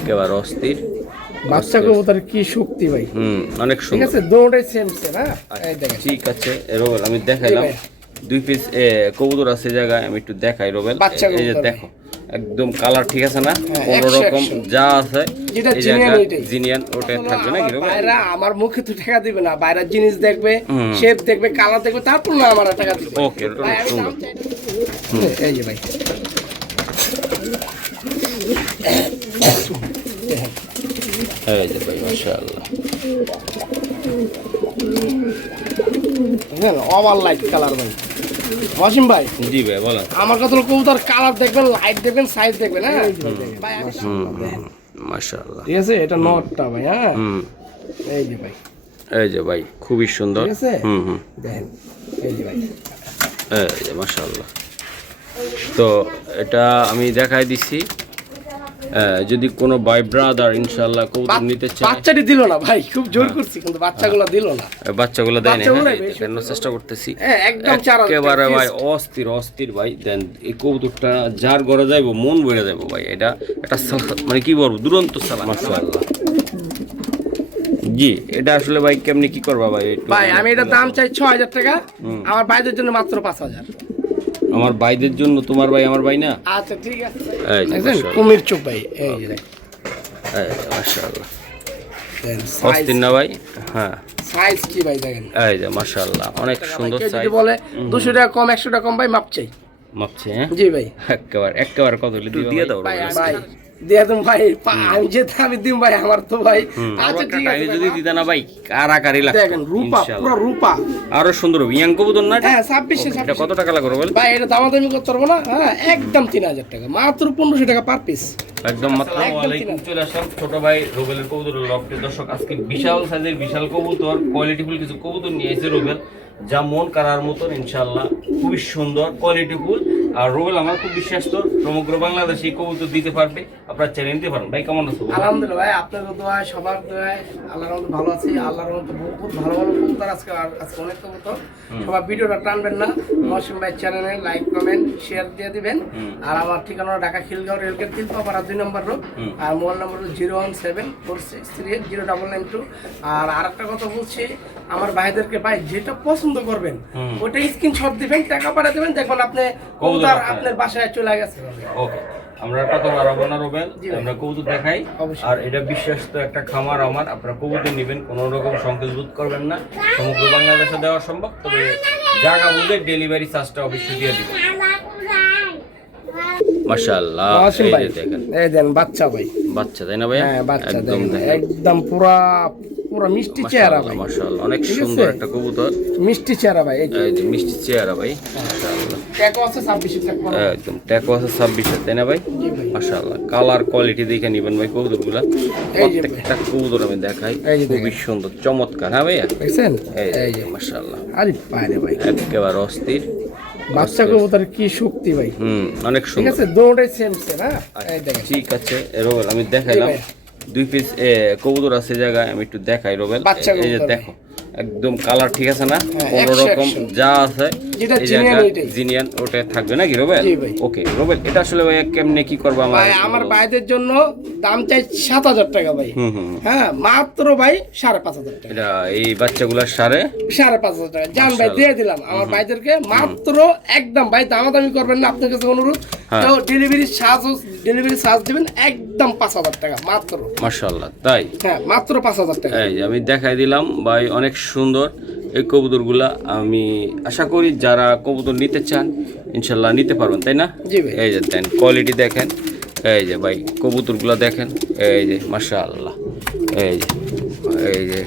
একেবারে অস্থির বাচ্চা কবুতর কি শক্তি ভাই। অনেক ঠিক সুন্দর। আছে, দুটোই সেম সেম। হ্যাঁ এই দেখেন। ঠিক আছে রোবেল, আমি দেখাইলাম 2 পিস কবুতর আছে জায়গায়, আমি একটু দেখাই রোবেল। বাচ্চা এই যে কবুতর দেখো একদম কালার ঠিক আছে না, হ্যাঁ, কোনো 100 রকম যা আছে যেটা এই জিনিয়ান জায়গায় ওইটাই। জিনিয়ান ওটাই থাকবে নাকি রোবেল? বাইরা আমার মুখে তো টাকা দিবে না, বাইরা জিনিস দেখবে, শেপ দেখবে, কালার দেখবে, তারপর না আমার টাকা দিবে। ওকে, অনেক সুন্দর। এই যে ভাই এই যে ভাই মাশাআল্লাহ, ওভার লাইট কালার ভাই। ওয়াসিম ভাই, জি ভাই বলেন। আমার কথা হলো কবুতর কালার দেখবেন, লাইট দেখবেন, সাইজ দেখবেন। হ্যাঁ ভাই মাশাআল্লাহ, ঠিক আছে, এটা নটটা ভাই। হ্যাঁ এই যে ভাই, এই যে ভাই খুবই সুন্দর। ঠিক আছে, হুম দেখেন এই যে ভাই, এই যে মাশাআল্লাহ। তো এটা আমি দেখাই দিছি, যদি কোনো ভাই ব্রাদার ইনশাআল্লাহ কবুতর নিতে চায়। বাচ্চাটি দিল না ভাই, খুব জোর করছি কিন্তু বাচ্চাগুলো দিল না। বাচ্চাগুলো দেয় না, বাচ্চাগুলোই দেখানোর চেষ্টা করতেছি। হ্যাঁ একদম চারা একেবারে ভাই অস্থির অস্থির ভাই। দেন এই কবুতরটা যার ঘরে যাইবো মন ভরে যাবো ভাই। এটা একটা মানে কি বলবো, দুরন্ত সালাম মাশাআল্লাহ। জি, এটা আসলে ভাই কেমনি কি করবা ভাই? ভাই আমি এটা দাম চাই 6000 টাকা, আমার ভাইদের জন্য মাত্র 5000। আমার ভাইদের জন্য? তোমার ভাই আমার ভাই না? আচ্ছা ঠিক আছে। এই যে দেখেন মাশাআল্লাহ, কুমির চোখ ভাই, এই যে দেখেন, এই যে মাশাআল্লাহ, সাইজ অস্থির না ভাই? হ্যাঁ সাইজ কি ভাই দেখেন, এই যে মাশাআল্লাহ, অনেক সুন্দর কেউ সাইজ। যদি বলে 200 টাকা কম 100 টাকা কম ভাই মাপ চাই। মাপছে? হ্যাঁ জি ভাই, একেবারে কত দিয়ে দাও ভাই রোবেল। ভাই দিয়ে দেন ভাই, আমি যে আমি দিম ভাই, আমার তো ভাই। আচ্ছা ঠিক আছে, যদি দিতা না ভাই কারাকারি লাগতো। দেখেন রূপা, পুরো রূপা, আরো সুন্দর হবে। ইয়াং কবুতর না? হ্যাঁ 26 এটা কত টাকা লাগবে রোবেল? ভাই এটা দামাদামি করতে পারবো না। হ্যাঁ একদম 3000 টাকা, মাত্র 1500 টাকা পার পিস। একদম মাত্র। ওয়ালাইকুম, চলে আসলাম ছোট ভাই রোবেলের কবুতরের লফটে। দর্শক আজকে বিশাল সাইজের বিশাল কবুতর, কোয়ালিটিফুল কিছু কবুতর নিয়ে এসেছে রোবেল, যা মন কারার মতন ইনশাআল্লাহ, খুবই সুন্দর কোয়ালিটিফুল। আর রোবেল আমার খুব বিশ্বাস তো সমগ্র বাংলাদেশে এই কবুতর দিতে পারবে, আপনারা চ্যালেঞ্জ নিতে পারেন। ভাই কেমন আছো? আলহামদুলিল্লাহ ভাই, আপনার দোয়া, সবার দোয়ায় আল্লাহর রহমতে ভালো আছি। আল্লাহর রহমতে বহুত ভালো ভালো কবুতর আজকে অনেক কবুতর। সবাই ভিডিওটা টানবেন না, মৌসুম ভাই চ্যানেলে লাইক কমেন্ট শেয়ার দিয়ে দিবেন। আর আমার ঠিকানা ঢাকা খিলগাঁও রেলগেট 3 পাড়া 2 নম্বর রোড। আর মোবাইল নম্বর হলো 01746380992। আর আরেকটা কথা বলছি, আমার ভাইদেরকে ভাই যেটা পছন্দ করবেন ওটা স্ক্রিনশট দিবেন, টাকা পাঠিয়ে দেবেন, দেখবেন আপনি কবুতর আপনার বাসায় চলে গেছে। ওকে, আমরা কথা বাড়াবো না রোবেল, আমরা কবুতর দেখাই। অবশ্যই। আর এটা বিশ্বস্ত একটা খামার আমার, আপনারা কবুতর নেবেন, কোনো রকম সংকোচ বোধ করবেন না। সমগ্র বাংলাদেশে দেওয়া সম্ভব, তবে জায়গা বুঝে ডেলিভারি চার্জটা অবশ্যই দিয়ে দিবেন। মাশাআল্লাহ, এই যে দেখেন, এই দেন বাচ্চা ভাই, বাচ্চা তাই না ভাই? হ্যাঁ বাচ্চা একদম দেখেন, একদম পুরা পুরা মিষ্টি চেহারা ভাই, মাশাআল্লাহ, অনেক ঠিক সুন্দর আছে? একটা কবুতর। মিষ্টি চেহারা ভাই, এই এই যে মিষ্টি চেহারা ভাই, মাশাআল্লাহ। ট্যাগও আছে 26 টাকা। একদম ট্যাকও আছে 26 তাই না ভাই? জি ভাই, মাশাআল্লাহ, কালার কোয়ালিটি দেখে নিবেন ভাই কবুতরগুলা। এই যে প্রত্যেকটা কবুতর আমি দেখাই, এই যে খুবই সুন্দর চমৎকার। হ্যাঁ ভাইয়া, দেখছেন? এই যে মাশাআল্লাহ, আরে পারে ভাই, একেবারে অস্থির। বাচ্চা কবুতর কি শক্তি ভাই। অনেক ঠিক সুন্দর। আছে, দুটোই সেম সেম। হ্যাঁ এই দেখেন, ঠিক আছে রোবেল, আমি দেখাইলাম 2 পিস কবুতর আছে জায়গায়, আমি একটু দেখাই রোবেল। বাচ্চা এই যে কবুতর দেখো একদম কালার ঠিক আছে না, হ্যাঁ, কোনো 100 রকম যা আছে যেটা এই জিনিয়ান জায়গায় ওইটাই। জিনিয়ান ওটা থাকবে নাকি রোবেল? জি ভাই। ওকে রোবেল, এটা আসলে ভাই কেমনে কি করবা আমার? ভাই আমার ভাইদের জন্য দাম চাই 7000 টাকা ভাই। হ্যাঁ মাত্র ভাই 5500 টাকা। এটা এই বাচ্চাগুলার সারে 5500 টাকা জান ভাই দিয়ে দিলাম আমার ভাইদেরকে, মাত্র একদম ভাই দামাদামি করবেন না, আপনার কাছে অনুরোধ। তো ডেলিভারি চার্জ দিবেন একদম 5000 টাকা মাত্র। মাশাআল্লাহ, তাই? হ্যাঁ মাত্র 5000 টাকা। এই যে আমি দেখাই দিলাম ভাই, অনেক সুন্দর এই কবুতরগুলা। আমি আশা করি যারা কবুতর নিতে চান ইনশাল্লাহ নিতে পারবেন, তাই না? জি ভাই। এই যে দেন কোয়ালিটি দেখেন, এই যে ভাই কবুতরগুলা দেখেন, এই যে মাশাআল্লাহ, এই যে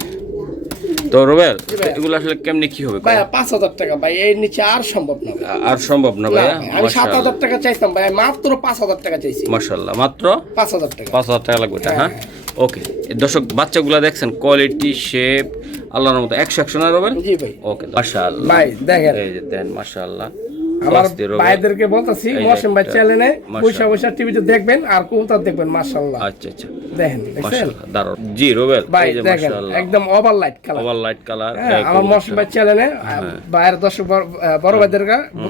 তো রোবেল, এগুলো আসলে কেমনে কি হবে? ভাই 5000 টাকা ভাই, এর নিচে আর সম্ভব না ভাই। আর সম্ভব না ভাইয়া? আমি 7000 টাকা চাইতাম ভাই, মাত্র 5000 টাকা চাইছি। মাশাআল্লাহ, মাত্র 5000 টাকা। 5000 টাকা লাগবে এটা। হ্যাঁ ওকে, দর্শক বাচ্চাগুলা দেখছেন কোয়ালিটি শেপ আল্লাহর মতো 100 না রোবেল? জি ভাই। ওকে মাশাআল্লাহ ভাই দেখেন, এই যে দেন মাশাআল্লাহ, আমার অস্থির রোবেল। ভাইদেরকে বলতাছি এই যে মহসিন ভাই একটা চ্যানেলে বৈশা মাশাআল্লাহ। বৈশা টিভিতে দেখবেন আর কবুতর দেখবেন মাশাআল্লাহ। আচ্ছা আচ্ছা দেখেন দেখছেন মাশাআল্লাহ দারুণ। জি রোবেল ভাই এই যে দেখেন মাশাআল্লাহ একদম over light colour. Over light colour হ্যাঁ, আমার মহসিন ভাই চ্যানেলে বাইরের দর্শক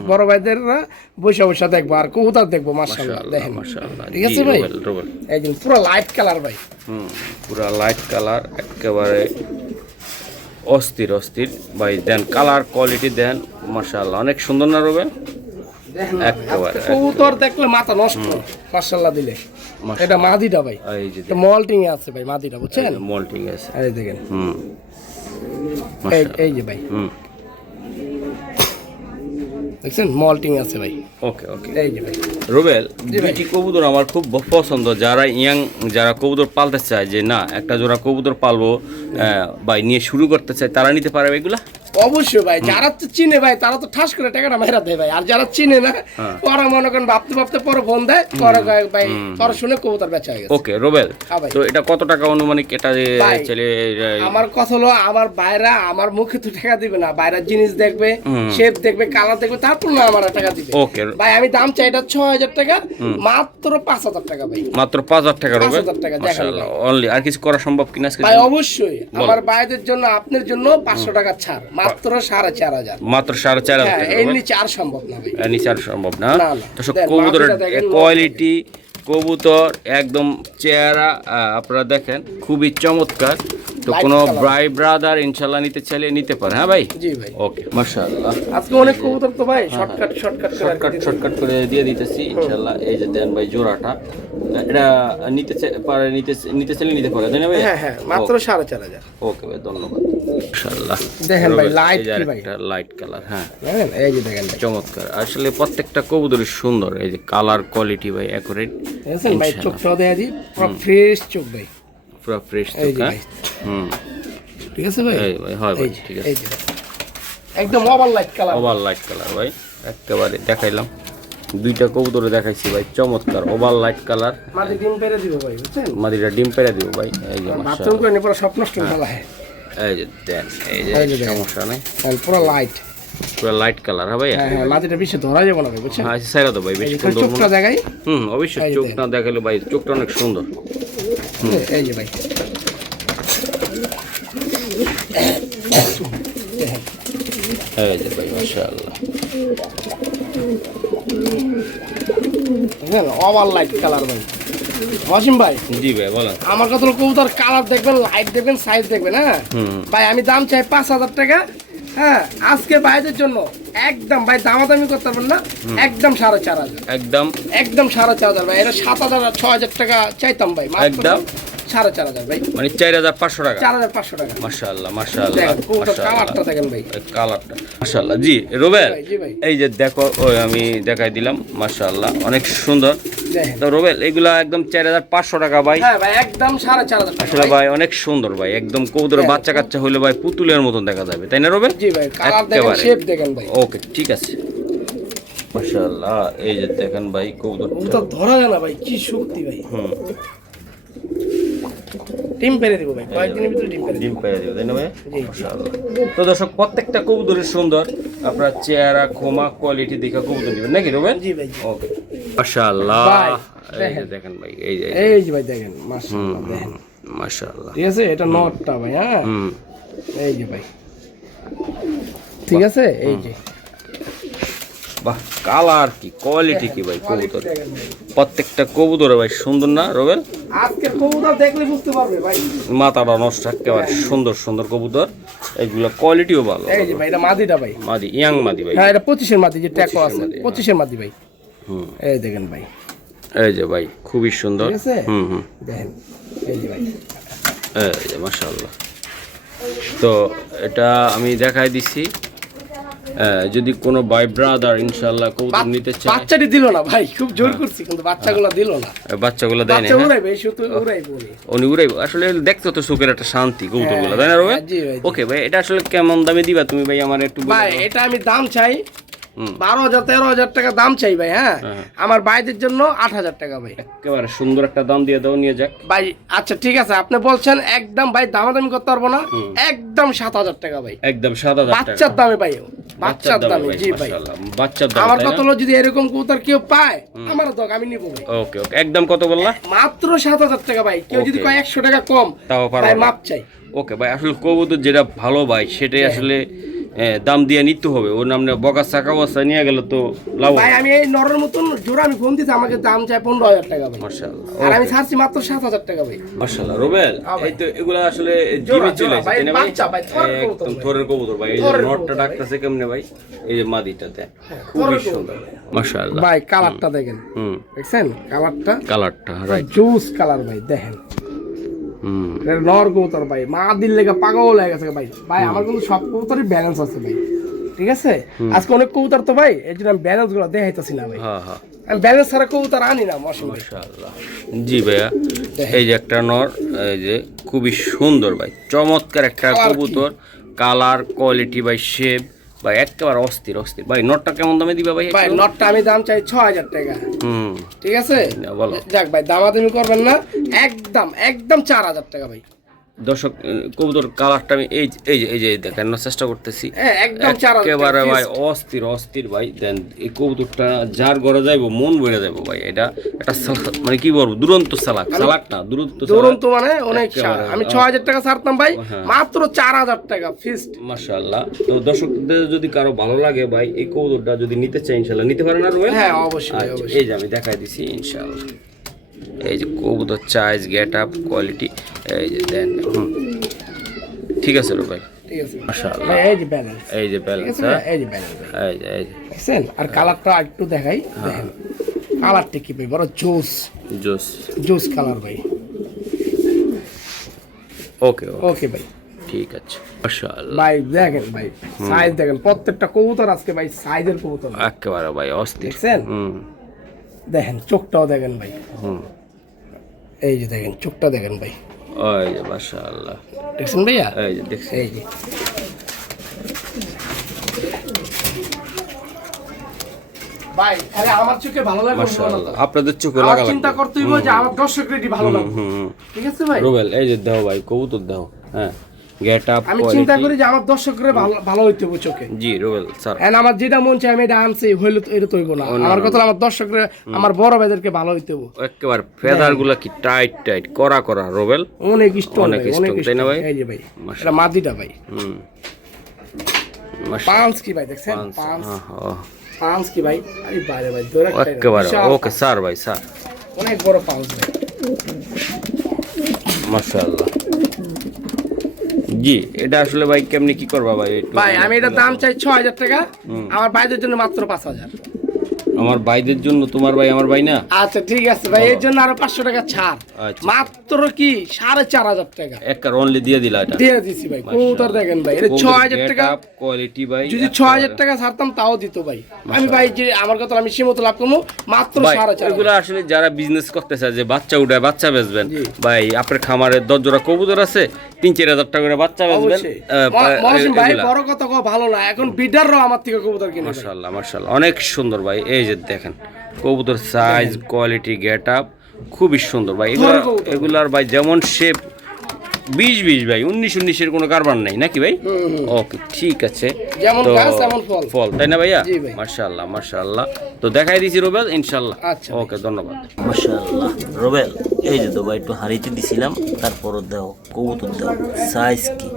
বড় ভাইদেররা বৈশা বৈশা দেখবো আর কবুতর দেখবো মাশাআল্লাহ। দেখেন মাশাআল্লাহ ঠিক আছে ভাই, রোবেল একদম পুরো লাইট কালার ভাই। পুরা লাইট কালার একেবারে অস্থির অস্থির ভাই। দেন কালার কোয়ালিটি দেন মাশাআল্লাহ অনেক সুন্দর না রোবেল? দেখেন একেবারে, আজকে কবুতর দেখলে মাথা নষ্ট মাশাআল্লাহ দিলে। মাশাআল্লাহ। এটা মাদিটা ভাই, এই যে এটা মল্টিং এ আছে ভাই মাদিটা বুঝছেন? মল্টিং আছে। এই দেখেন মাশাআল্লাহ। এই যে ভাই দেখছেন মল্টিং আছে ভাই। ওকে ওকে এই যে ভাই রোবেল জি ভাই। দুইটি কবুতর আমার খুব পছন্দ। যারা ইয়াং যারা কবুতর পালতে চায় যে না একটা জোড়া কবুতর পালবো ভাই নিয়ে শুরু করতে চায় তারা নিতে পারবে এগুলা? অবশ্যই ভাই, যারা তো চিনে ভাই তারা তো ঠাস করে টাকাটা মেরা দেয় ভাই, আর যারা চিনে না ওরা মনে করেন ভাবতে ভাবতে পরে ফোন দেয় পরে কয় ভাই পরে শুনে কবুতর বেচা হয়ে গেছে। ওকে রোবেল হ্যাঁ ভাই। তো এটা কত টাকা অনুমানিক এটা যে ভাই, ছেলে আমার কথা হলো আমার বাইরা আমার মুখে তো টাকা দিবে না, বাইরের জিনিস দেখবে, শেপ দেখবে, কালার দেখবে, তারপর না আমার টাকা দিবে। ওকে ভাই আমি দাম চাই এটা 6000 টাকা, মাত্র 5000 টাকা ভাই। মাত্র 5000 টাকা রোবেল? 5000 টাকা, দেখেন মাশাআল্লাহ অনলি। আর কিছু করা সম্ভব কিনা আজকে? ভাই অবশ্যই আমার ভাইদের জন্য আপনার জন্য 500 টাকা ছাড়, মাত্র 4500। মাত্র 4500 হ্যাঁ, টাকা এর রোবেল? নিচে আর সম্ভব না ভাই। নিচে আর সম্ভব না। না, না। তো সব দেন, কবুতরের মাটিটা দেখেন, কোয়ালিটি কবুতর একদম চেহারা আপনারা দেখেন খুবই চমৎকার। তো Light কোনো color। ভাই ব্রাদার ইনশাআল্লাহ নিতে চাইলে নিতে পারে। হ্যাঁ ভাই জি ভাই। ওকে মাশাআল্লাহ। আজকে অনেক কবুতর তো ভাই শর্টকাট শর্টকাট করে দিয়ে দিতেছি ইনশাআল্লাহ। এই যে দেন ভাই জোড়াটা এটা নিতে পারে নিতে চাইলে নিতে পারে তাই না ভাই? হ্যাঁ হ্যাঁ, মাত্র 4500। ওকে ভাই ধন্যবাদ মাশাআল্লাহ। দেখেন ভাই, রোবেল, light এই যে কি ভাই? আরেকটা লাইট কালার। হ্যাঁ দেখেন এই যে দেখেন ভাই, চমৎকার আসলে প্রত্যেকটা কবুতরই সুন্দর। এই যে কালার কোয়ালিটি ভাই অ্যাকুরেট দেখেন ভাই চোখ সহ দেখা দি পুরো ফ্রেশ চোখ ভাই। পুরো ফ্রেশ এই চোখ। যে হ্যাঁ ভাই, ঠিক আছে ভাই? এই ভাই হয় ভাই এই যে, ঠিক আছে। এই যে ভাই। একদম over light colour. Over light colour ভাই একেবারে দেখাইলাম দুইটা কবুতরে দেখাইছি ভাই চমৎকার ওভার লাইট কালার। মাঝে ডিম পেরে দিব ভাই বুঝছেন? মাদিরা ডিম পেরে দিব ভাই। এই যে বাথরুম মাশাআল্লাহ। করে নি পুরো স্বপ্ন নষ্ট হয়ে যায়। এই যে দেন এই এই যে যে দেখেন। সমস্যা নাই পুরো লাইট। পুরো লাইট কালার। হ্যাঁ ভাই হ্যাঁ হ্যাঁ, মাটিটা বেশি ধরা যাবে না ভাই বুঝছেন? হ্যাঁ সাইরা তো ভাই এই বেশি যে সুন্দর চোখটা জায়গায় অবশ্যই এই যে চোখ দেন। না দেখালে ভাই চোখটা অনেক সুন্দর। এই যে ভাই এই যে ভাই মাশাআল্লাহ। দেখেন ওভার লাইট কালার ভাই। ওয়াসিম ভাই জি ভাই বলেন। আমার কথা হলো কবুতর কালার দেখবেন, লাইট দেখবেন, সাইজ দেখবেন। হ্যাঁ ভাই আমি দাম চাই 5000 টাকা। হ্যাঁ আজকে ভাইদের জন্য একদম ভাই দামাদামি করতে পারবেন না, একদম 4500। একদম একদম 4500 ভাই, এটা 7000 6000 টাকা চাইতাম ভাই, একদম 4500 ভাই, মানে 4500 টাকা। 4500 টাকা। মাশাআল্লাহ মাশাআল্লাহ দেখেন কবুতর কালারটা মাশাআল্লাহ দেখেন ভাই। কালারটা মাশাআল্লাহ। জি রোবেল জি ভাই। এই যে দেখো ওই আমি দেখাই দিলাম মাশাআল্লাহ অনেক সুন্দর। দেখেন তো রোবেল এগুলা একদম 4500 টাকা ভাই। হ্যাঁ ভাই একদম 4500 টাকা আসলে ভাই অনেক সুন্দর ভাই একদম কবুতরের হ্যাঁ। বাচ্চা কাচ্চা হইলে ভাই পুতুলের মতন দেখা যাবে তাই না রোবেল? জি ভাই, কালার দেখেন, একেবারে। শেপ দেখেন ভাই। ওকে ঠিক আছে মাশাআল্লাহ। এই যে দেখেন ভাই কবুতর কবুতর ধরা যায় না ভাই, কি শক্তি ভাই। ডিম পেরে দিব ভাই, কয়েকদিনের ভিতরে ডিম পেরে দিব। ডিম পেয়ে দিবে তাই না ভাই? জি। মাশাআল্লাহ। তো দর্শক প্রত্যেকটা কবুতরের সুন্দর আপনার চেহারা খোমা কোয়ালিটি দেখে কবুতর দিবেন নাকি রোবেল? জি ভাই জি। ওকে মাশাআল্লাহ। ভাই, এই যে দেখেন ভাই এই যে এই যে ভাই দেখেন মাশাআল্লাহ দেখেন। মাশাআল্লাহ। ঠিক আছে, এটা নটটা ভাই। হ্যাঁ হুম এই যে ভাই, ঠিক আছে এই যে বাহ কালার কি কোয়ালিটি কি ভাই কবুতর দেখেন ভাই। প্রত্যেকটা কবুতর ভাই সুন্দর না রোবেল? আজকের কবুতর দেখলে বুঝতে পারবে ভাই। মাথাটা নষ্ট একেবারে সুন্দর সুন্দর কবুতর এগুলো কোয়ালিটিও ভালো। এই যে ভাই এটা মাদিটা ভাই। মাদি ইয়াং মাদি ভাই। হ্যাঁ এটা 25-এর মাদি, যে ট্যাকো 25-এর আছে মাদি, 25-এর মাদি ভাই। হুম এই দেখেন ভাই, এই যে ভাই খুবই সুন্দর। ঠিক আছে হুম দেখেন এই যে ভাই। এই যে মাশাআল্লাহ। তো এটা আমি দেখাই দিছি যদি কোনো ভাই ব্রাদার ইনশাআল্লাহ কবুতর নিতে চায়। বাচ্চাটি দিল না ভাই, খুব জোর করছি কিন্তু বাচ্চাগুলো দিল না। বাচ্চাগুলো দেয় না? বাচ্চা হ্যাঁ? উড়াইবে, শুধু উড়াইবে উনি। উনি উড়াইব আসলে দেখতে তো সুখের একটা শান্তি কবুতরগুলো তাই না রোবেল? হ্যাঁ, জি ভাই, জি। ওকে ভাই এটা আসলে কেমন দামে দিবা তুমি ভাই আমার একটু বলে ভাই দাও। এটা আমি দাম চাই 12,000-13,000 টাকা দাম চাই ভাই। হ্যাঁ আমার ভাইদের জন্য 8,000 টাকা ভাই। একেবারে সুন্দর একটা দাম দিয়ে দাও নিয়ে যাক। ভাই আচ্ছা ঠিক আছে, আপনি বলছেন একদম ভাই দামাদামি করতে পারবো না, একদম 7,000 টাকা ভাই, একদম 7,000 টাকা বাচ্চার দামে ভাই। বাচ্চার দামে, ভাই, জি ভাই। মাশাআল্লাহ, বাচ্চার দামে, আমার তাই কথা না? হলো যদি এরকম কবুতর কেউ পায় আমার দোক আমি নিবো ভাই। ওকে ওকে, একদম কত বললা? মাত্র 7,000 টাকা ভাই। কেউ যদি Okay. কয় 100 টাকা কম তাও পারবো ভাই না। মাপ চাই। ওকে ভাই, আসলে কবুতর যেটা ভালো ভাই সেটাই হ্যাঁ। আসলে দাম দিয়ে নিতে হবে। ওর নামে বকা চাকা বস্তা নিয়ে গেলে তো লাভ ভাই আমি এই নরের মতন জোড়া আমি ফোন দিতে আমাকে দাম চাই 15,000 টাকা ভাই। মাশাআল্লাহ। আর আমি ছাড়ছি মাত্র 7,000 টাকা ভাই। মাশাআল্লাহ রুবেল, হ্যাঁ ভাই। এই তো এগুলা আসলে জোড়া, জিমে চলে জোড়া আসে, ভাই, তাই না ভাই? বাচ্চা ভাই, থরের কবুতর একদম ভাই। থরের কবুতর ভাই। এই যে থরের নটটা কবুতর ভাই। ডাকতেছে কেমনে ভাই? এই যে মাদিটাতে খুবই থরের সুন্দর কবুতর মাশাআল্লাহ। ভাই কালারটা দেখেন, হুম, দেখছেন কালারটা? কালারটা রাইট। জুস কালার ভাই দেখেন। হুম, এটা নর কবুতর ভাই, মা দিল লেগে পাগল হয়ে গেছে ভাই। ভাই আমার কিন্তু সব কবুতরই ব্যালেন্স আছে ভাই, ঠিক আছে? আজকে অনেক কবুতর তো ভাই, এই জন্য আমি ব্যালেন্স গুলো দেখাইতেছি না ভাই। হ্যাঁ হ্যাঁ, আমি ব্যালেন্স ছাড়া কবুতর আনি না মশাই। মাশাআল্লাহ। জি ভাইয়া, এই যে একটা নর, এই যে খুবই সুন্দর ভাই, চমৎকার একটা কালার কি? কবুতর, কালার কোয়ালিটি ভাই, শেপ ভাই একেবারে অস্থির অস্থির ভাই। নটটা কেমন দামে দিবা ভাই? ভাই নটটা আমি দাম চাই 6,000 টাকা, হুম, ঠিক আছে? না, বলো। যাক ভাই দামাদামি করবেন না, একদম একদম 4,000 টাকা ভাই। দর্শক, কবুতর কালারটা আমি এই যে দেখানোর চেষ্টা করতেছি। হ্যাঁ একদম 4,000 একেবারে টাকা ভাই fixed। অস্থির অস্থির ভাই। দেন এই কবুতরটা যার ঘরে যাইবো মন ভরে যাবো ভাই। এটা একটা মানে কি বলবো, দুরন্ত সালাক, সালাক না দুরন্ত দুরন্ত মানে অনেক একেবারে, আমি 6,000 টাকা ছাড়তাম ভাই, হ্যাঁ। মাত্র 4,000 টাকা ফিক্সড। মাশাআল্লাহ। তো দর্শকদের যদি কারো ভালো লাগে ভাই, এই কবুতরটা যদি নিতে চাই ইনশাআল্লাহ নিতে পারেন আর রুবেল? হ্যাঁ অবশ্যই ভাই, আচ্ছা, অবশ্যই। এই যে আমি দেখাই দিছি ইনশাআল্লাহ। এই যে কবুতর সাইজ, গেট আপ, কোয়ালিটি, এই যে দেন। ঠিক আছে রুবেল, ঠিক আছে মাশাআল্লাহ। ভাই, এই যে ব্যালেন্স, এই যে ঠিক ব্যালেন্স, আছে ভাই, এই যে ব্যালেন্স ভাই, এই যে দেখছেন? আর কালারটা একটু দেখাই, দেখেন কালারটা কি ভাই, বড় জোস জোস। জোস কালার ভাই। ওকে ওকে, ওকে ভাই। ঠিক আছে মাশাআল্লাহ। ভাই দেখেন ভাই সাইজ দেখেন, প্রত্যেকটা কবুতর আজকে ভাই সাইজের কবুতর ভাই। একেবারে ভাই অস্থির। দেখছেন? হুম দেখেন চোখটাও দেখেন ভাই, হুম, এই যে দেখেন চোখটা দেখেন ভাই, ওই যে মাশাআল্লাহ। দেখছেন ভাইয়া? এই যে দেখছি। এই যে ভাই আরে আমার চোখে ভালো লাগে মাশাআল্লাহ, আপনাদের চোখে আমার লাগা চিন্তা লাগবে। করতে হইব যে আমার দর্শক রেডি ভালো লাগবে, ঠিক আছে ভাই? রুবেল, এই যে দাও ভাই কবুতর দাও। হ্যাঁ, গেট আপ, আমি চিন্তা করি যে আমার দর্শকরে ভালো ভালো হইতে হবে চোখে। জি রুবেল স্যার। এন্ড আমার যেটা মন চাই আমি এটা আনছি, হইলো তো এটা তো হইব না। আমার কথা হলো আমার দর্শকরে, আমার বড় ভাইদেরকে ভালো হইতে হবে। একেবারে ফেদার গুলা কি টাইট টাইট করা করা রুবেল। অনেক স্ট্রং, অনেক অনেক strong, তাই না স্ট্রং। ভাই? এই যে ভাই মাশাআল্লাহ। এটা মাদিটা ভাই, হুম, পাঁচ কি ভাই দেখছেন? পাঁচ হ্যাঁ, পাঁচ কি ভাই? আরে বাইরে ভাই দৌড়া একেবারে ওকে স্যার ভাই স্যার। অনেক বড় পাঁচ ভাই। মাশাআল্লাহ। জি, এটা আসলে ভাই কেমনি কি করবা ভাই? একটু ভাই আমি এটা দাম চাই 6,000 টাকা, আমার ভাইদের জন্য মাত্র 5,000। আমার ভাইদের জন্য, তোমার ভাই আমার ভাই না? আচ্ছা ঠিক আছে ভাই, এর জন্য আরো 500 টাকা ছাড়, আচ্ছা। মাত্র কি 4,500 টাকা একবার অনলি দিয়ে দিলা এটা। দিয়ে দিছি ভাই। কবুতর দেখেন ভাই, এটা 6,000 টাকা, কোয়ালিটি ভাই। যদি 6,000 টাকা ছাড়তাম তাও দিত ভাই। আমি ভাই যে আমার কথা আমি সীমিত লাভ করবো মাত্র ভাই 4,500। এগুলো আসলে যারা বিজনেস করতে চায় যে বাচ্চা উঠায় বাচ্চা বেচবেন, জি। ভাই আপনার খামারে 10 জোড়া কবুতর আছে, 3-4 হাজার টাকা করে বাচ্চা বেচবেন। অবশ্যই মহসিন ভাই বড় কথা কও ভালো না, এখন বিডাররাও আমার থেকে কবুতর কিনে ভাই। মাশাআল্লাহ মাশাআল্লাহ, অনেক সুন্দর ভাই। এই যে দেখেন কবুতর সাইজ, কোয়ালিটি, গেট আপ খুবই সুন্দর ভাই। ধরে কবুতর। এগুলার ভাই যেমন শেপ 20-20 ভাই, 19-19 কোনো কারবার নাই নাকি ভাই? ওকে ঠিক আছে। যেমন তো গাছ তেমন ফল। ফল, তাই না ভাইয়া? জি ভাই। মাশাআল্লাহ মাশাআল্লাহ। তো দেখাই দিছি রুবেল ইনশাআল্লাহ। আচ্ছা ওকে ধন্যবাদ। মাশাআল্লাহ রবেল, এই যে তো ভাই একটু হারিতে দিছিলাম, তারপরও দাও কবুতর দাও, সাইজ কি,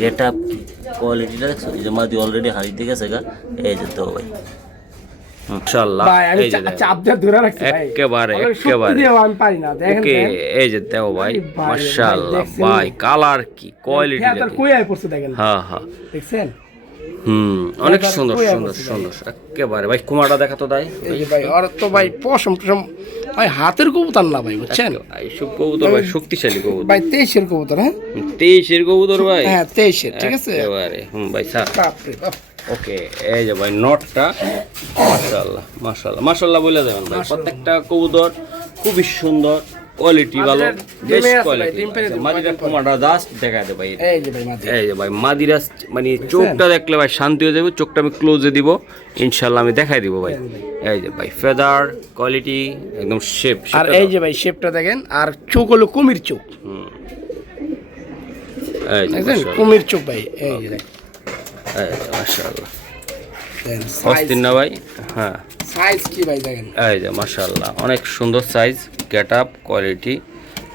গেট আপ কি, কোয়ালিটিটা দেখছো? এই যে মাদি অলরেডি হারিতে গেছে গা, এই যে তো ভাই মাশাআল্লাহ। ভাই আমি এই যে দেখেন। চাপ দিয়ে ধরে রাখছি ভাই, একেবারে অনেক শক্তি একেবারে দিয়েও আমি পারি না। দেখেন ওকে, দেখেন। এই যে দেও ভাই আরে ভাই, মাশাআল্লাহ দেখছেন? ভাই, কালার কি, কোয়ালিটি ফেদার কই আই পড়ছে দেখেন, হ্যাঁ হ্যাঁ, দেখছেন? অনেক ফেদার সুন্দর কই আই সুন্দর পড়ছে সুন্দর একেবারে ভাই। কুমারটা দেখা তো তাই এই যে ভাই আর তো ভাই পশম টসম ভাই হাতের কবুতর না ভাই, বুঝছেন? এইসব কবুতর ভাই শক্তিশালী কবুতর, ভাই 23-এর কবুতর। হ্যাঁ 23-এর কবুতর ভাই। হ্যাঁ 23-এর, ঠিক আছে? একেবারে ভাই স্যার। বাপরে বাপ। ওকে, এই যে ভাই নটটা মাশাআল্লাহ মাশাআল্লাহ মাশাআল্লাহ বলে দেবেন ভাই। প্রত্যেকটা কবুতর খুবই সুন্দর, কোয়ালিটি ভালো, মাদিরার বেশ ডিমে আছে ভাই, কোয়ালিটি। ডিম পেড়ে দিবো, মাদিরা কয়দিন পরে। কুমারটা জাস্ট দেখা দে ভাই। এই যে ভাই মাদি, এই যে ভাই মাদিরা মানে চোখটা দেখলে ভাই শান্তি হয়ে যাবে। চোখটা আমি ক্লোজে দিব ইনশাআল্লাহ, আমি দেখাই দিব ভাই। এই যে ভাই ফেদার কোয়ালিটি একদম শেপ। আর এই যে ভাই শেপটা দেখেন, আর চোখ হলো কুমির চোখ, এই যে দেখছেন? মাশাআল্লাহ, কুমির চোখ ভাই, এই যে দেখেন। এই যে মাশাআল্লাহ। অস্থির না ভাই? হ্যাঁ, সাইজ কি ভাই দেখেন, এই যে মাশাআল্লাহ অনেক সুন্দর সাইজ, গেট আপ, কোয়ালিটি।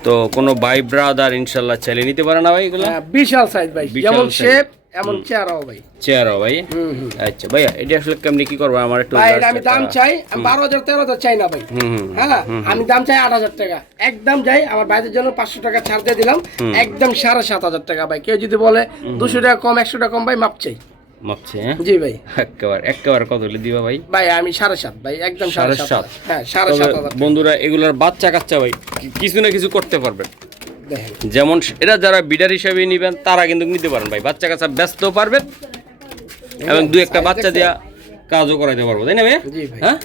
তো কোনো ভাই ব্রাদার ইনশাল্লাহ চালিয়ে নিতে পারে না ভাই এগুলো? হ্যাঁ, বিশাল সাইজ ভাই, বিশাল যেমন size। শেপ এমন চেহারাও ভাই। চেয়ারও ভাই? আচ্ছা ভাইয়া, এটা আসলে কেমনি কি করবো আমার একটু ভাই এটা আমি দাম চাই, আমি 12,000 13,000 চাই না ভাই। হ্যাঁ, আমি দাম চাই 8,000 টাকা, একদম যাই আমার ভাইদের জন্য 500 টাকা ছাড় দিয়ে দিলাম, একদম 7,500 টাকা ভাই। কেউ যদি বলে 200 টাকা কম 100 টাকা কম ভাই, মাপ চাই। মাপছে? হ্যাঁ জি ভাই। একেবারে কত হলে দিবা ভাই? ভাই আমি 7,500 ভাই, একদম 7,500। হ্যাঁ, তবে 7,500। বন্ধুরা এগুলোর বাচ্চা কাচ্চা ভাই কিছু না কিছু করতে পারবেন। দেখেন যেমন এটা যারা বিডার হিসাবে নিবেন তারা কিন্তু নিতে পারেন ভাই, বাচ্চা কাচ্চা ব্যস্তও পারবেন এবং দুই একটা বাচ্চা দিয়া কাজও করাইতে পারবো, তাই না ভাই? জি ভাই। হ্যাঁ,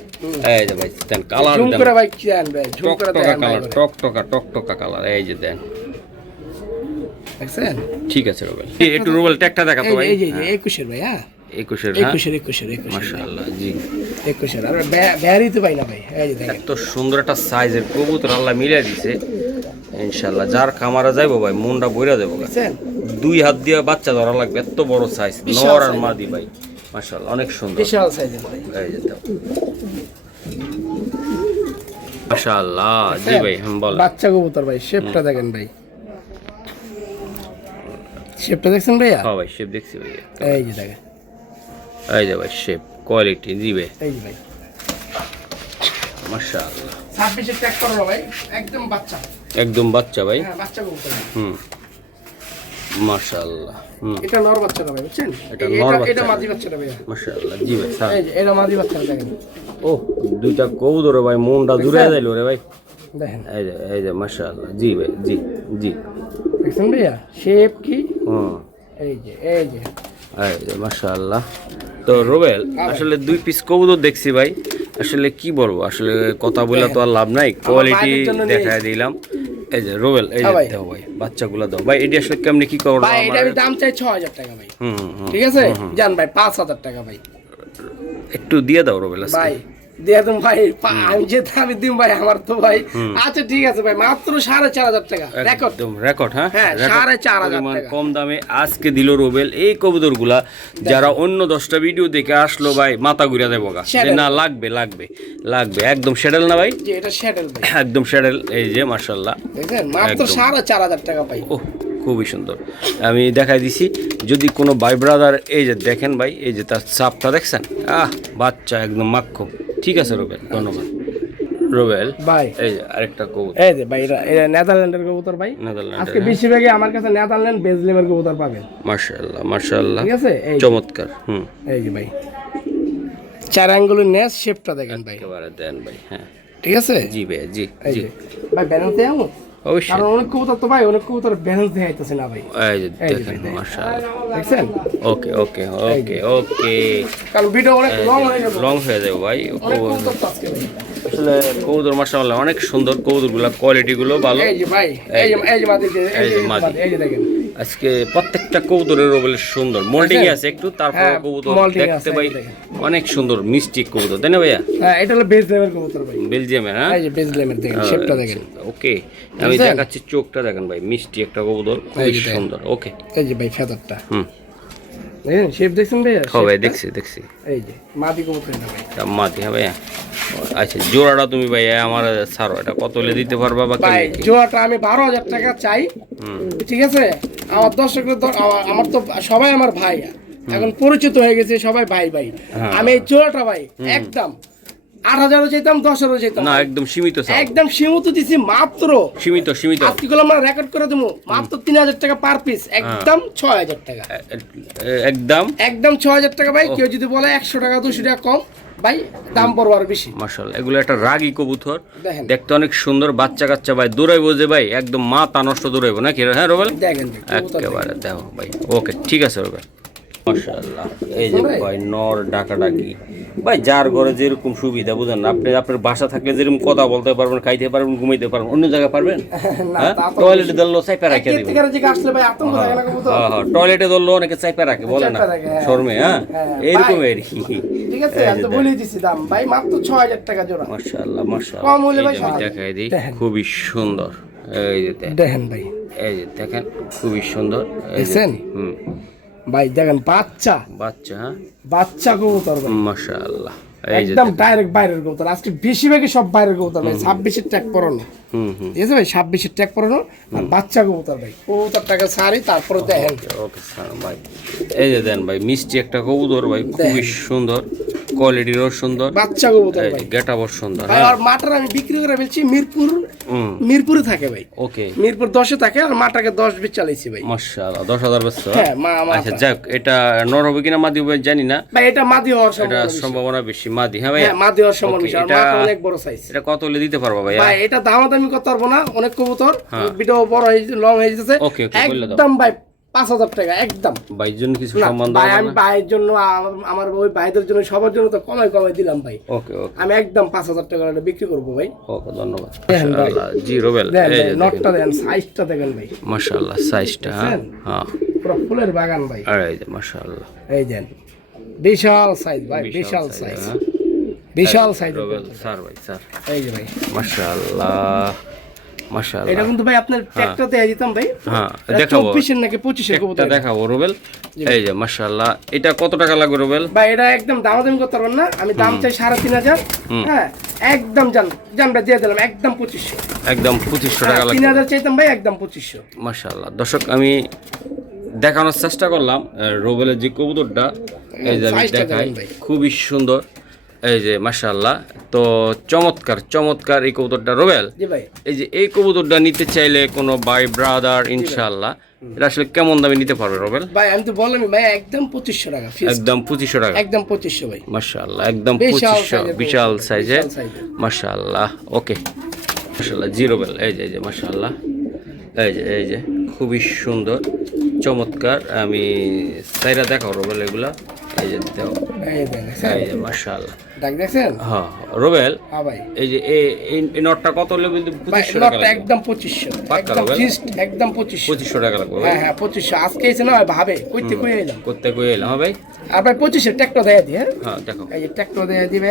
এই যে ভাই দেন কালার, ঝুম দেন করে ভাই কি আন ভাই, ঝুম করে টকটকা দেখেন ভাই। কালার, টকটকা কালার, এই যে দেন। দেখছেন? ঠিক আছে রুবেল, একটু রুবেল ট্যাগটা দেখাতো ভাই। এই যে 21 ভাই। হ্যাঁ, 21 21 মাশাআল্লাহ, জি 21 আর ব্যারি তো পাই না ভাই। এই যে দেখেন এত সুন্দর একটা সাইজের কবুতর আল্লাহ মিলিয়ে দিছে ইনশাআল্লাহ। যার খামারে যাইবো ভাই মনটা বইরা দেবো, দেখছেন? 2 হাত দিয়ে বাচ্চা ধরা লাগবে, এত বড় সাইজ, বিশাল নর আর size। মাদি ভাই মাশাআল্লাহ অনেক সুন্দর। বিশাল সাইজের ভাই। এই যে দাও। মাশাআল্লাহ, জি ভাই বল। বাচ্চা কবুতর ভাই, শেপটা দেখেন ভাই, শেপটা দেখছেন ভাইয়া? হ্যাঁ ভাই, শেপ দেখছি ভাই, এই যে দেখেন, এই যে ভাই শেপ, কোয়ালিটি, জি ভাই এই যে ভাই মাশাআল্লাহ 26 ট্যাগ করো ভাই, একদম বাচ্চা, একদম বাচ্চা ভাই। হ্যাঁ বাচ্চা কবুতর ভাই। মাশাআল্লাহ। এটা নর বাচ্চাটা ভাই, বুঝছেন? এটা নর বাচ্চা, এটা মাদি বাচ্চাটা ভাইয়া। মাশাআল্লাহ, জি ভাই স্যার। এই যে এটা মাদি বাচ্চাটা দেখেন, ও দুইটা কবুতর ভাই মনটা জুড়ে যাইলো রে ভাই। দেখেন এই যে মাশাআল্লাহ, জি ভাই, জি জি। দেখছেন ভাইয়া শেপ কি? হুম, এই যে এই যে মাশাআল্লাহ। তো রুবেল আসলে 2 পিস কবুতর দেখছি ভাই, আসলে কি বলবো, আসলে কথা বলে তো আর লাভ নাই, কোয়ালিটি ভাইদের জন্য নিয়ে দেখায় দিলাম। এই যে রুবেল, এই যে হ্যাঁ ভাই। দাও ভাই বাচ্চাগুলো দাও ভাই। এটা আসলে কেমনি কি করবো ভাই, এটা আমি আমার? দাম চাই 6,000 টাকা ভাই। হুম, ঠিক আছে, জান ভাই 5,000 টাকা ভাই। একটু দিয়ে দাও রুবেল আজকে। ভাই দিয়ে তুমি ভাই, আমি যে দামে দিম ভাই আমার তো ভাই। আচ্ছা ঠিক আছে ভাই, মাত্র 4,500 টাকা রেকর্ড। একদম রেকর্ড। হ্যাঁ হ্যাঁ, record 4,500 পরিমাণ টাকা। কম দামে আজকে দিল রুবেল এই কবুতরগুলা। যারা অন্য 10টা ভিডিও দেখে আসলো ভাই মাথা ঘুরে দেবো গা, যে Saddle। না লাগবে একদম শ্যাডেল না ভাই, যে এটা শ্যাডেল ভাই, একদম শ্যাডেল। এই যে মাশাআল্লাহ, দেখছেন? মাত্র একদম। 4,500 টাকা ভাই। ও খুবই সুন্দর, আমি দেখাই দিছি। যদি কোনো ভাই ব্রাদার, এই যে দেখেন ভাই, এই যে তার চাপটা দেখছেন, বাচ্চা একদম মাক্ষম। ঠিক আছে রুবেল, ধন্যবাদ রুবেল ভাই এই যে আরেকটা কবুতর, এই যে ভাই এটা নেদারল্যান্ডের কবুতর ভাই। নেদারল্যান্ডের, আজকে বেশিরভাগই আমার কাছে নেদারল্যান্ড বেলজিয়ামের কবুতর পাবেন। মাশাআল্লাহ ঠিক আছে, এই যে, চমৎকার। এই যে ভাই 4 আঙ্গুলের নেস, শেপটা দেখেন ভাই। একেবারে দেন ভাই। হ্যাঁ ঠিক আছে, জি ভাই, জি এই জি যে ভাই ব্যালেন্স দেয় এমন, অবশ্যই। কারণ অনেক কবুতর তো ভাই, অনেক কবুতর ব্যালেন্স দেয় আইতেছে না ভাই। এই যে এই যে দেখেন ভাই, মাশাআল্লাহ। দেখছেন? ওকে কারণ ভিডিও অনেক লং হয়ে যাবে, লং হয়ে যাবে ভাই। অনেক কবুতর তো আজকে ভাই। আসলে কবুতর মাশাআল্লাহ অনেক সুন্দর, কবুতরগুলো কোয়ালিটি গুলো ভালো। এই যে ভাই, এই যে মাদি, এই যে মাদি। এই যে দেখেন আজকে প্রত্যেকটা কবুতরের রোবেল সুন্দর, মোল্ডিং আছে একটু, তারপর হ্যাঁ, কবুতর molding দেখতে আছে, ভাই এই দেখেন। অনেক সুন্দর মিষ্টি কবুতর, তাই না ভাইয়া? হ্যাঁ, এটা হলো বেলজিয়ামের কবুতর ভাই। বেলজিয়ামের, হ্যাঁ এই যে বেলজিয়ামের দেখেন, শেপটা দেখেন। ওকে, আমি বুঝছেন? দেখাচ্ছি চোখটা দেখেন ভাই, মিষ্টি একটা কবুতর, এই খুবই যে দেখেন। সুন্দর। ওকে, এই যে ভাই ফেদারটা হুম, দেখেন, শেপ দেখছেন ভাই? হবে শেপটা? দেখছি। এই যে মাদি কবুতর এটা ভাই। এটা মাদি, হ্যাঁ ভাইয়া। আচ্ছা জোড়াটা তুমি ভাই আমার ছাড়ো, এটা কত হলে দিতে পারবা বা ভাই কেমনি কি? জোড়াটা আমি 12,000 টাকা চাই। ঠিক আছে, আমার দর্শকদের আমার তো সবাই আমার ভাই, এখন পরিচিত হয়ে গেছে সবাই ভাই ভাই। হ্যাঁ। আমি এই জোড়াটা ভাই একদম 8,000ও চাইতাম, 10,000ও চাইতাম না ভাই। একদম সীমিত চাও। একদম সীমিত দিছি, মাত্র সীমিত আজকে গুলো আমরা রেকর্ড করে দেবো, মাত্র 3,000 টাকা পার পিস, একদম 6,000 টাকা, একদম একদম 6,000 টাকা ভাই। কেউ যদি বলে 100 টাকা 200 টাকা কম ভাই, দাম পড়বো আরো বেশি। মাশাআল্লাহ, এগুলো একটা রাগী কবুতর, দেখেন। দেখতে অনেক সুন্দর, বাচ্চা কাচ্চা ভাই দৌড়াইবো যে ভাই, একদম মাথা নষ্ট দৌড়াইবো নাকি? হ্যাঁ রোবেল, দেখেন ভাই, কবুতর দেখেন। একেবারে দেখো ভাই। ওকে ঠিক আছে রোবেল, মাশাআল্লাহ। এই যে ভাই নর ডাকাডাকি ভাই, যার ঘরে যেরকম সুবিধা বুঝেন না আপনি, আপনার বাসা থাকলে যেরকম কথা বলতে পারবেন, খাইতে পারবেন, ঘুমাইতে পারবেন, অন্য জায়গায় পারবেন? না, হ্যাঁ, তা তো টয়লেটে ধরলো চাইপা রাখে একের দিবেন। থেকে যে আসলে ভাই আতঙ্ক থাকে না কবুতর। হ্যাঁ, টয়লেটে ধরলো অনেকে চাইপা রাখে, বলে না চাইপা রাখে, হ্যাঁ। শর্মে, হ্যাঁ হ্যাঁ, এইরকম ভাই। আর কি। ঠিক আছে, আমি তো বলে দিছি দাম ভাই, মাত্র 6,000 টাকা জোড়া। মাশাআল্লাহ কম হলে মাশাআল্লাহ, ভাই এই যে আমি 7,000 দেখাই দিই, দেখেন। খুবই সুন্দর। এই যে দেখেন, দেখেন ভাই, এই যে দেখেন খুবই সুন্দর। এই যে, দেখছেন? ভাই দেখেন বাচ্চা বাচ্চা, হ্যাঁ বাচ্চা কবুতর ভাই মাশাআল্লাহ। এই যে একদম ডাইরেক্ট বাইরের কবুতর, আজকে বেশিরভাগই সব বাইরের কবুতর ভাই, 26-এর ট্যাগ পরানো, ঠিক আছে ভাই, 26-এর ট্যাগ পরানো আর বাচ্চা কবুতর ভাই, কবুতরটাকে সারি তারপরে দেখেন। ওকে স্যার ভাই, এই যে দেন ভাই মিষ্টি একটা কবুতর ভাই, খুবই সুন্দর, কোয়ালিটিরও সুন্দর, বাচ্চা কবুতর এই ভাই, গেটআপও সুন্দর। ভাই আর মাটার আমি বিক্রি করে ফেলছি মিরপুরে থাকে ভাই, ওকে মিরপুর 10-এ থাকে আর মাটাকে 10-20 চালাইছি ভাই। মাশাআল্লাহ, 10,000 বেচছো? হ্যাঁ মা আচ্ছা যাক, এটা নর হবে কিনা মাদি হবে জানি না, ভাই এটা মাদি হওয়ার এটা সম্ভাবনা বেশি মাদি। হ্যাঁ ভাই, হ্যাঁ মাদি হওয়ার সম্ভাবনা বেশি, আর এটা- মাটা অনেক বড় সাইজ। এটা কত হলে দিতে পারবা ভাই? ভাই এটা দামাদামি করতে পারবো না, অনেক কবুতর, ভিডিও বড় হয়ে লং হয়ে যেতেছে, ওকে, ওকে, বলে দাও। একদম ভাই 5,000 টাকা একদম। ভাইয়ের জন্য কিছু না, সম্মান ভাই দেওয়া আমি যাবে না? ভাইয়ের জন্য আমার ওই ভাইদের জন্য সবার জন্য তো কমাই দিলাম ভাই, ওকে ওকে আমি একদম 5,000 টাকা এটা বিক্রি করবো ভাই। ওকে, ধন্যবাদ। দেখেন ভাই। মাশাআল্লাহ, জি রোবেল, দেন এই ভাই, যে নটটা দেখেন, সাইজটা দেখেন ভাই, মাশাআল্লাহ সাইজটা, হ্যাঁ দেখছেন? হ্যাঁ, পুরো ফুলের বাগান ভাই, আর এই যে মাশাআল্লাহ এই দেন বিশাল সাইজ ভাই, বিশাল সাইজ, হ্যাঁ। বিশাল সাইজ। রোবেল স্যার ভাই, স্যার এই যে ভাই মাশাআল্লাহ মাশাআল্লাহ। এটা কিন্তু ভাই আপনার ট্র্যাক্টর দিয়ে দিতাম ভাই, হ্যাঁ এটা দেখাবো, 24-এর নাকি 25-এর একটা কবুতর দেখাবো রোবেল। এই যে মাশাআল্লাহ, এটা কত টাকা লাগবে রোবেল? ভাই এটা একদম দামাদামি করতে পারবেন না, আমি দাম চাই 3,500, হ্যাঁ একদম জানটা দিয়ে দিলাম একদম 2500, একদম 2500 টাকা লাগবে। 3,000 চাইতাম ভাই, একদম 2500। মাশাআল্লাহ, দর্শক আমি দেখানোর চেষ্টা করলাম রোবেলের যে কবুতরটা, এই যে আমি সাইজটা দেখাই, দেখেন ভাই। খুবই সুন্দর, এই যে মাশাআল্লাহ, তো চমৎকার চমৎকার এই কবুতরটা রোবেল। জি ভাই এই যে এই কবুতরটা নিতে চাইলে কোনো ভাই ব্রাদার ইনশাআল্লাহ এটা আসলে কেমন দামে নিতে পারবে রোবেল? ভাই আমি তো বললাম ভাই একদম 2500 টাকা ফিক্স, একদম 2500 টাকা, একদম 2500 ভাই, মাশাআল্লাহ একদম বিশাল 2500, সাইজের বিশাল কবুতর, সাইজে, বিশাল সাইজের। মাশাআল্লাহ। ওকে মাশাআল্লাহ, জি রোবেল, এই যে মাশাআল্লাহ, এই যে খুবই সুন্দর চমৎকার। আমি সাইরা দেখাও রোবেল এগুলা, এই যে দেখো, এই দেখেন এই যে মাশাআল্লাহ। দেখ দেখছেন, হ্যাঁ রোবেল, হ্যাঁ ভাই এই যে এই নটটা কত হলে কিন্তু ভাই 2500 টাকা লটটা লাগবে? একদম 2500, পাক্কা একদম রোবেল? ফিক্সড, একদম 2500। 2500 টাকা লাগবে ভাই? হ্যাঁ হ্যাঁ 2500, আজকে এসে না ভাবে কইতে কই এলাম, করতে কই এলাম? হ্যাঁ ভাই, আর ভাই 2500 ট্র্যাক্টর দেয়া দি, হ্যাঁ হ্যাঁ দেখো, এই যে ট্র্যাক্টর দেয়া দিবে,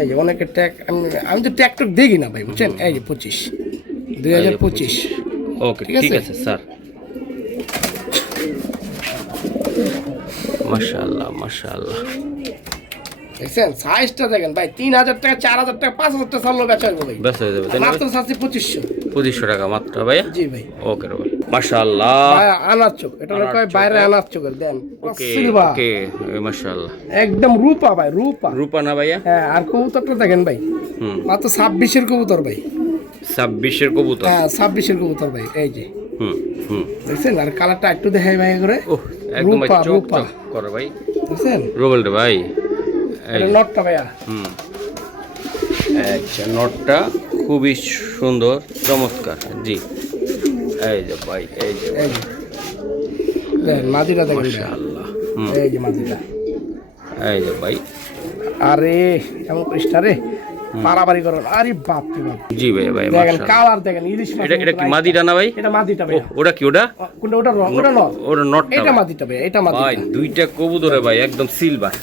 এই যে অনেকের আমি তো ট্র্যাক্টর দেখি না ভাই, বুঝছেন, এই যে 2025। ওকে ঠিক ঠিক আছে? আছে স্যার। মাশাআল্লাহ মাশাআল্লাহ, দেখছেন সাইজটা দেখেন ভাই, 3,000 টাকা 4,000 টাকা 5,000 টাকা চাললো বেচা হবে ভাই, ব্যস্ত হয়ে যাবে তাই না? মাত্র চাচ্ছি 2500। 2500 টাকা মাত্র ভাইয়া? জি ভাই ওকে রোবেল, মাশাআল্লাহ। ভাই আনার চোখ, এটা হলো কয় বাইরে আনার চোখের, দেন ওকে সিলভার, ওকে, মাশাআল্লাহ। একদম রূপা ভাই, রূপা। রূপা না ভাইয়া? হ্যাঁ আর কবুতরটা দেখেন ভাই, হুম, মাত্র 26-এর কবুতর ভাই, 26-এর কবুতর। হ্যাঁ 26-এর কবুতর ভাই, এই যে হুম হুম, দেখছেন, আর কালারটা একটু দেখাই ভাই করে, ওহ একদম ভাই রূপা, চক রূপা। চক করে ভাই দেখছেন রোবেল রে ভাই। এই এটা যে, নটটা ভাইয়া, হুম, আচ্ছা নটটা খুবই সুন্দর চমৎকার, জি। এই যে ভাই, এই যে এই যে দেখেন মাদিটা দেখেন ভাই, মাশাআল্লাহ, হুম, এই যে মাদিটা, এই যে ভাই, আরে এমন পৃষ্ঠা রে, পারাবারি করেন, আরে বাপ রে বাপ, জি ভাই ভাই দেখেন মাশাআল্লাহ। কালার দেখেন, ইলিশ মাছ এটা কি মাদিটা না ভাই? এটা মাদিটা ও ভাইয়া, ওটা কি ওটা? কোনটা ওটা রং, ওটা নর, ওটা নটটা এটা ভাই। মাদিটা ভাইয়া, এটা মাদিটা ভাই দুইটা কবুতরে ভাই একদম সিলভার,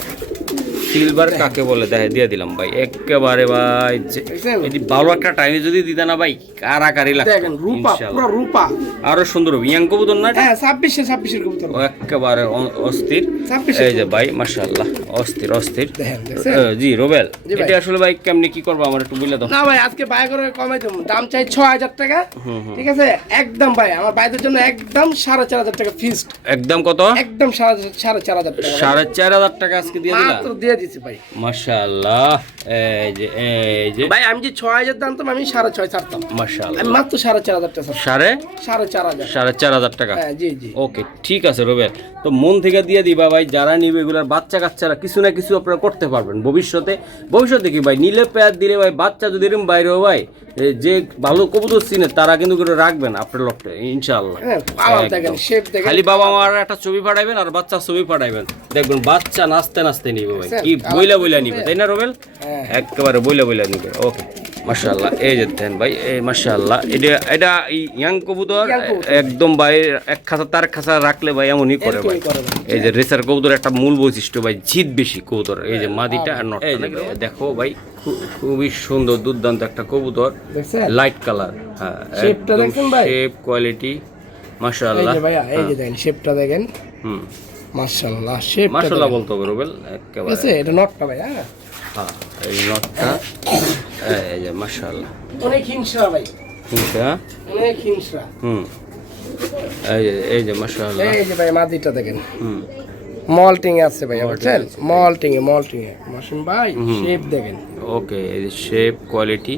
সিলভার কাকে বলে দিয়ে দিলাম ভাই একেবারে ভাই। দেখছেন? যদি ভালো একটা টাইমে যদি দিতা না ভাই, কারাকারি লাগতো দেখেন রূপা, ইনশাআল্লাহ। পুরো রূপা, আরো সুন্দর হবে ইয়াং কবুতর না এটা? হ্যাঁ 26-এর কবুতর ও একেবারে অস্থির। 26-এর এই যে ভাই মাশাআল্লাহ, অস্থির অস্থির। দেখেন দেখছেন। জি রোবেল, জি ভাই। এটা আসলে ভাই কেমনি কি করবো আমার একটু বলে দাও। না ভাই আজকে বাই করে কমাই দেবো, দাম চাই 6,000 টাকা, ঠিক আছে, একদম ভাই আমার ভাইদের জন্য একদম 4,500 টাকা ফিক্সড, একদম কত? একদম 4,500 টাকা, 4,500 টাকা আজকে দিয়ে দিলাম। মাত্র দিয়ে দিছি ভাই। মাশাআল্লাহ, এই যে ভাই আমি যে 6,000 দাম তো আমি 6,500 ছাড়তাম, মাশাআল্লাহ, আমি মাত্র 4,500 টাকা ছাড়তাম, 4,500 4,500 টাকা। হ্যাঁ জি জি ওকে ঠিক আছে রোবেল, তো মন থেকে দিয়ে দিবা ভাই, যারা নিবে এগুলার বাচ্চা কাচ্চারা কিছু না কিছু আপনারা করতে পারবেন ভবিষ্যতে কি ভাই, নিলে পেয়ার দিলে ভাই বাচ্চা যদি এরকম বাইরেও ভাই যে ভালো কবুতর চিনে তারা কিন্তু করে রাখবেন আপনার লটে ইনশাআল্লাহ। হ্যাঁ পাওয়া দেখেন, শেপ দেখেন, খালি বাবা আমার একটা ছবি পাঠাইবেন আর বাচ্চা ছবি পাঠাইবেন, দেখবেন বাচ্চা নাচতে নাচতে নিবে ভাই, কি বইলা নিবে তাই না রোবেল? হ্যাঁ। একেবারে বইলা নিবে। ওকে মাশাআল্লাহ, এই যে দেন ভাই, এই মাশাআল্লাহ, এটা ইয়াং কবুতর একদম ভাই, এক খাঁচা তার খাঁচা রাখলে ভাই এমনই করে ভাই। এরকমই করে ভাই। এই যে রেসার কবুতর একটা মূল বৈশিষ্ট্য ভাই, জিদ বেশি কবুতর, এই যে মাদিটা আর নটটা, এই যে দেখো ভাই খুবই সুন্দর দুর্দান্ত একটা কবুতর, দেখছেন লাইট কালার, হ্যাঁ শেপটা একদম দেখছেন ভাই? শেপ কোয়ালিটি এই মাশাআল্লাহ। যে ভাইয়া, এই যে দেখেন শেপটা দেখেন, হুম মাশাআল্লাহ শেপ মাশাআল্লাহ বলতে হবে রুবেল ঠিক একেবারে আছে এটা নটটা ভাই হ্যাঁ হ্যাঁ এই নটটা এই যে মাশাআল্লাহ অনেক হিংসা ভাই হিংসা অনেক হিংসা হুম এই যে মাশাআল্লাহ এই যে ভাই মাদিটা দেখেন হুম মল্টিং আছে ভাই বুঝছেন মল্টিং এ মাসুম ভাই শেপ দেখেন ওকে এই যে শেপ কোয়ালিটি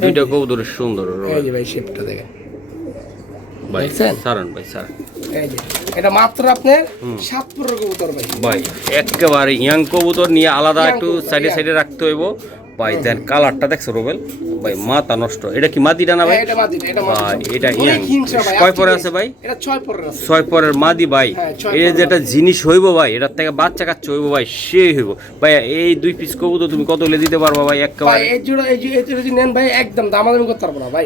দুইটা কবুতরের সুন্দর এই যে ভাই শেপটা দেখেন ভাই দেখছেন? সারান ভাই সারান এই যে এটা মাত্র আপনার 7 পরের কবুতর ভাই ভাই একেবারে ইয়াং কবুতর নিয়ে আলাদা Young একটু কবুতর, সাইডে young। সাইডে রাখতে হইব ভাই দেন কালারটা দেখছো রুবেল ভাই মাথা নষ্ট এটা কি মাদিটা না ভাই এটা মাদিটা এটা ভাই এটা অনেক ইয়াং হিংসা ভাই কয় পরে আছে ভাই এটা 6 পরের আছে 6 পরের মাদি ভাই হ্যাঁ, 6 এই পরের যেটা জিনিস হইব ভাই এটার থেকে বাচ্চা কাচ্চা হইব ভাই সেই হইব ভাই এই 2 পিস কবুতর তুমি কত হলে দিতে পারবা ভাই ভাই একেবারে এই জোড়া এই যে যদি নেন ভাই একদম দামাদামি করতে পারবো না ভাই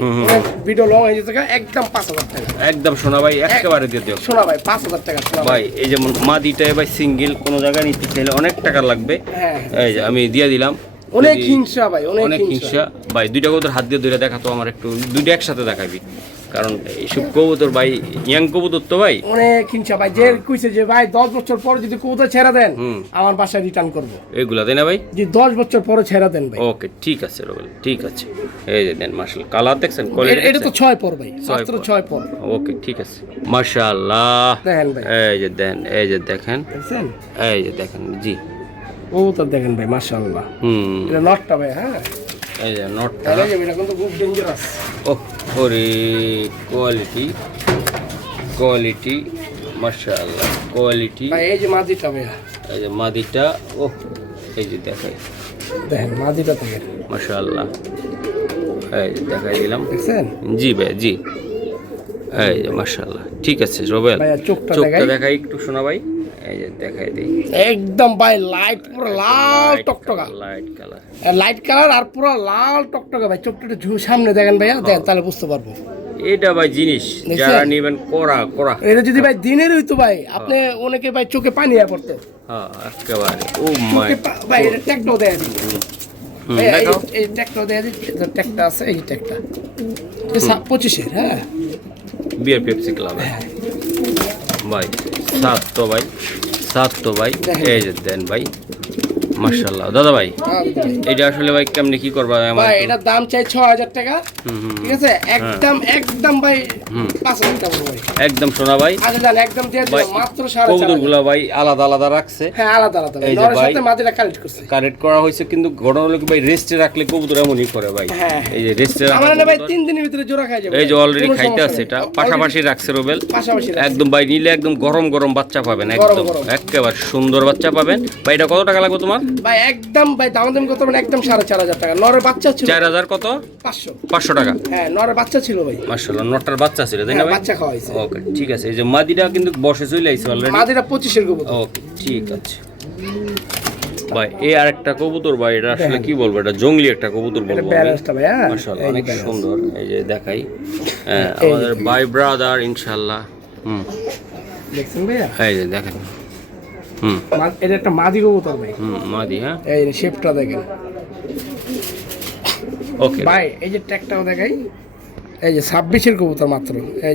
ভিডিও লং হয়ে যেতে একদম 5000 টাকা একদম শোনা ভাই একেবারে দিয়ে দিও শোনা ভাই 5000 টাকা শোনা ভাই এই যেমন মাদিটা ভাই সিঙ্গেল কোন জায়গায় নিতে চাইলে অনেক টাকা লাগবে হ্যাঁ এই যে আমি দিয়ে দিলাম অনেক যদি- হিংসা ভাই অনেক অনেক হিংসা হিংসা ভাই দুইটা কবুতর হাত দিয়ে ধরে দেখা তো আমার একটু দুইটা একসাথে দেখাবি কারণ এইসব কবুতর ভাই ইয়াং কবুতর তো ভাই অনেক হিংসা ভাই যে কইছে যে ভাই 10 বছর পর যদি কবুতর ছেড়ে দেন হুম। আমার বাসায় রিটার্ন করব এগুলা তাই না ভাই যে 10 বছর পরে ছেড়ে দেন ভাই ওকে ঠিক আছে রোবেল ঠিক আছে এই যে দেন মাশাআল্লাহ কালার দেখছেন এটা তো 6 পর ভাই মাত্র 6 পর ওকে ঠিক আছে মাশাআল্লাহ দেখেন ভাই এই যে দেখেন দেখছেন এই যে দেখেন জি কবুতর দেখেন ভাই মাশাআল্লাহ হুম এটা নটটা ভাই হ্যাঁ এই যে নটটা তাহলে এটা কিন্তু খুব ডেঞ্জারাস ওরে কোয়ালিটি মাশাআল্লাহ কোয়ালিটি ভাই এই যে মাদিটা ভাই এই যে মাদিটা এই যে দেখাই দেখেন মাদিটা দেখেন মাশাআল্লাহ এই যে দেখাই দিলাম দেখছেন জি ভাই জি এই যে মাশাআল্লাহ ঠিক আছে রোবেল ভাইয়া চোখটা দেখাই একটু শোনা ভাই এই যে দেখাই দেই একদম ভাই লাইট পুরো লাল টকটকা লাইট কালার লাইট কালার আর পুরো লাল টকটকা ভাই চোখটা একটু সামনে দেখেন ভাইয়া দেখেন তাহলে বুঝতে পারবো এটা ভাই জিনিস দেখছেন? যারা নেবেন করা এটা যদি ভাই দিনের হইতো ভাই আপনি অনেকে ভাই চোখে পানি আয়া পড়তো হ্যাঁ একেবারে ও মাই ভাই এটা ট্যাগটাও দেয়া দিই দেখাও এই ট্যাগটাও দেয়া দিই ট্যাগটা আছে এই ট্যাগটা 25-এর হ্যাঁ বিয়ার পেপসি ক্লাব ভাই সাত তো ভাই এই যে দেন ভাই মাশাআল্লাহ দাদা ভাই এটা আসলে ভাই কেমনে কি করবা আমার ভাই এটার দাম চাই 6000 টাকা ঠিক আছে একদম ভাই 5000 টাকা ভাই একদম শোনা ভাই আচ্ছা জান একদম দিয়ে ভাই দিও মাত্র 4.5 কবুতরগুলা ভাই আলাদা আলাদা রাখছে হ্যাঁ আলাদা আলাদা এই যে নরের ভাই, সাথে মাদিটা কালেক্ট করছে কারেক্ট করা হয়েছে কিন্তু ঘটনা হলো কি ভাই রেস্টে রাখলে কবুতর এমনই করে ভাই হ্যাঁ। এই যে রেস্টে আমার না ভাই 3 দিনের ভিতরে জোড়া খাই যাবে এই যে অলরেডি কোনো খাইতে সমস্যা আছে নেই। এটা পাশাপাশি রাখছে রোবেল পাশাপাশি রাখছে। একদম ভাই নিলে একদম গরম গরম বাচ্চা পাবেন একদম গরম। একেবারে সুন্দর বাচ্চা পাবেন ভাই এটা কত টাকা লাগবে তোমার ভাই একদম ভাই দাম কত মানে একদম 4500 টাকা নরের বাচ্চা ছিল 4000 কত 500 500 টাকা হ্যাঁ নরের বাচ্চা ছিল ভাই মাশাআল্লাহ নটার বাচ্চা ছিল তাই না হ্যাঁ, ভাই বাচ্চা খাওয়াইছে ওকে ঠিক আছে এই যে মাদিটা কিন্তু বসে চলে আইছে অলরেডি মাদিটা 25-এর কবুতর ওকে ঠিক আছে ভাই এই আরেকটা কবুতর ভাই এটা আসলে কি বলবো এটা জংলি একটা কবুতর এটা বলবো আমি। ব্যালেন্সটা ভাই হ্যাঁ মাশাআল্লাহ এই অনেক balance। সুন্দর এই যে দেখাই হ্যাঁ, আমাদের ভাই ব্রাদার ইনশাআল্লাহ দেখছেন ভাইয়া এই যে দেখেন এটা একটা মাদি কবুতর ভাই মাদি হ্যাঁ এই যে শেপটা দেখেন ওকে ভাই এই যে ট্যাগটাও দেখাই এই যে 26-এর কবুতর মাত্র এই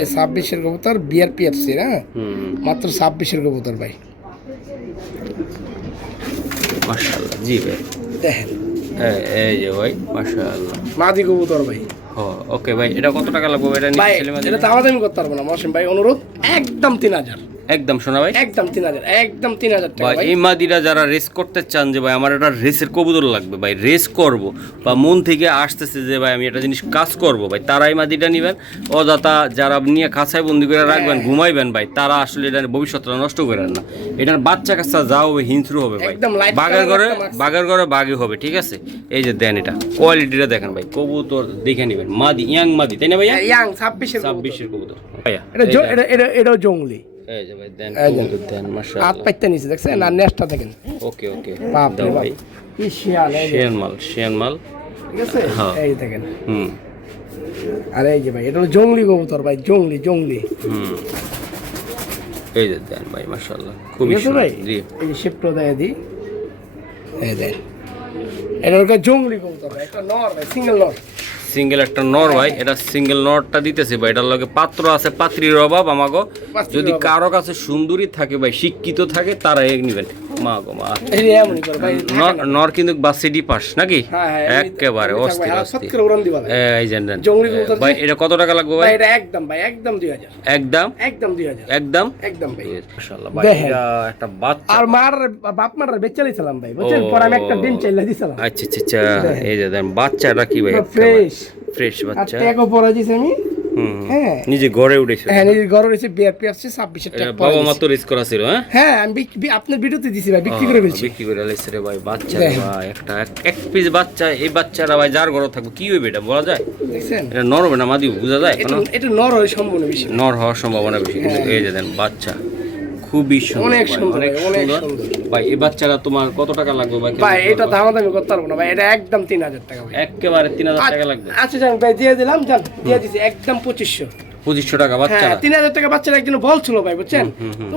যে 26-এর কবুতর বিআরপিএফসি হ্যাঁ মাত্র 26-এর কবুতর ভাই মাশাআল্লাহ জি ভাই দেখেন এই যে ভাই মাশাআল্লাহ মাদি কবুতর ভাই ওকে ভাই এটা কত টাকা লাগবে এটা ভাই নিয়ে ছেলে এটা দামাদামি করতে পারবো না মহসিন ভাই অনুরোধ একদম 3000 একদম শোনা ভাই একদম 3000 টাকা ভাই ভাই এই মাদিরা যারা রেস করতে চান যে ভাই আমার একটা রেসের কবুতর লাগবে ভাই রেস করব বা মন থেকে আসতেছে যে ভাই আমি একটা জিনিস কাজ করব ভাই তারাই মাদিটা নেবেন অযথা যারা নিয়ে খাঁচায় বন্দি করে রাখবেন ঘুমাইবেন ভাই তারা আসলে এটা ভবিষ্যৎটা নষ্ট করেন না এটার বাচ্চা কাচ্চা যা হবে হিংস্র হবে ভাই একদম light বাঘের colour ঘরে একটা মাছ। বাঘের ঘরে বাঘই হবে ঠিক আছে এই যে দেন এটা কোয়ালিটিটা দেখেন ভাই কবুতর দেখে নেবেন মাদি ইয়াং মাদি তাই না ভাইয়া ইয়াং 26-এর কবুতর 26-এর কবুতর ভাইয়া এটাও জঙ্গলি এই যে ভাই দেন এই যে। কবুতর দেন হাত মাশাআল্লাহ পাইতে নিচে দেখছেন আর নেস্টটা দেখেন ওকে বাপ রে দাও বাপ ভাই কি শিয়াল এই যে, শিয়ান মাল ঠিক আছে হ্যাঁ। এই দেখেন হুম আর এই যে ভাই এটা হলো জঙ্গলি কবুতর ভাই জঙ্গলি এই যে দেন ভাই মাশাআল্লাহ ঠিক খুবই আছে সুন্দর ভাই জি এই যে শিফটও দেয় দিই এই দেন এটা হলো জঙ্গলি কবুতর ভাই একটা নর ভাই সিঙ্গেল নর সিঙ্গেল একটা নর ভাই, এটা সিঙ্গেল নরটা দিতেছে ভাই। এটার লগে পাত্র আছে, পাত্রীর অভাব আমাগো। যদি কারো কাছে সুন্দরী থাকে ভাই, শিক্ষিত থাকে, তারা এক নিবেন। মা গো মা, এই যে এমনই করে ভাই। নর কিন্তু বাসিডি পাস নাকি? হ্যাঁ, হ্যাঁ, একেবারে অস্থির সৎ অস্থির। করে উড়ান দিবা ভাই। এই জানেন জংলি কবুতর ভাই, এটা কত টাকা লাগবে ভাই ভাই? এটা একদম ভাই, একদম 2000, একদম একদম 2000, একদম একদম ভাই। মাশাআল্লাহ ভাই, দেখেন। এটা একটা বাচ্চা। আর মার বাপ মার বেচে দিছিলাম ভাই, বুঝছেন? পরে আমি একটা ডিম চাইলা দিছিলাম, আচ্ছা আচ্ছা আচ্ছা, এই যে দেন বাচ্চাটা কি ভাই? ফ্রেশ ফ্রেশ আর বাচ্চা। ট্যাগও পরে দিছি আমি। হুম, হ্যাঁ নিজে ঘরে উঠেছে। হ্যাঁ, নিজের ঘরে রয়েছে বিআরপি আসছে 26 এর ট্যাগ বাবা মা তো রিস্ক করা ছিল। হ্যাঁ হ্যাঁ, আমি আপনার ভিডিওতে দিছি ভাই, বিক্রি করে ফেলছি। বিক্রি করে আলাইছে রে ভাই বাচ্চা রে ভাই। একটা এক পিস বাচ্চা, এই বাচ্চারা ভাই যার ঘরে থাকবে কি হইবে এটা বলা যায়? দেখছেন? এটা নর হবে না মাদি বোঝা যায় এটা কোনো? এটা নর হয় সম্পূর্ণ বেশি। নর হওয়ার সম্ভাবনা বেশি। কিন্তু এই যে দেন বাচ্চা খুবই সুন্দর, অনেক ভাই, সুন্দর অনেক ভাই, অনেক সুন্দর সুন্দর। ভাই। এই বাচ্চাটা তোমার কত টাকা লাগবে ভাই? ভাই এটা দামাদামি করতে পারবো না ভাই, এটা একদম 3000 টাকা ভাই। একেবারে 3000 টাকা লাগবে। আচ্ছা জান ভাই, দিয়ে দিলাম, জান দিয়ে দিছি একদম 2500। 2500 টাকা বাচ্চা। হ্যাঁ, 3000 টাকা বাচ্চারা একজন বলছিল ভাই, বুঝছেন?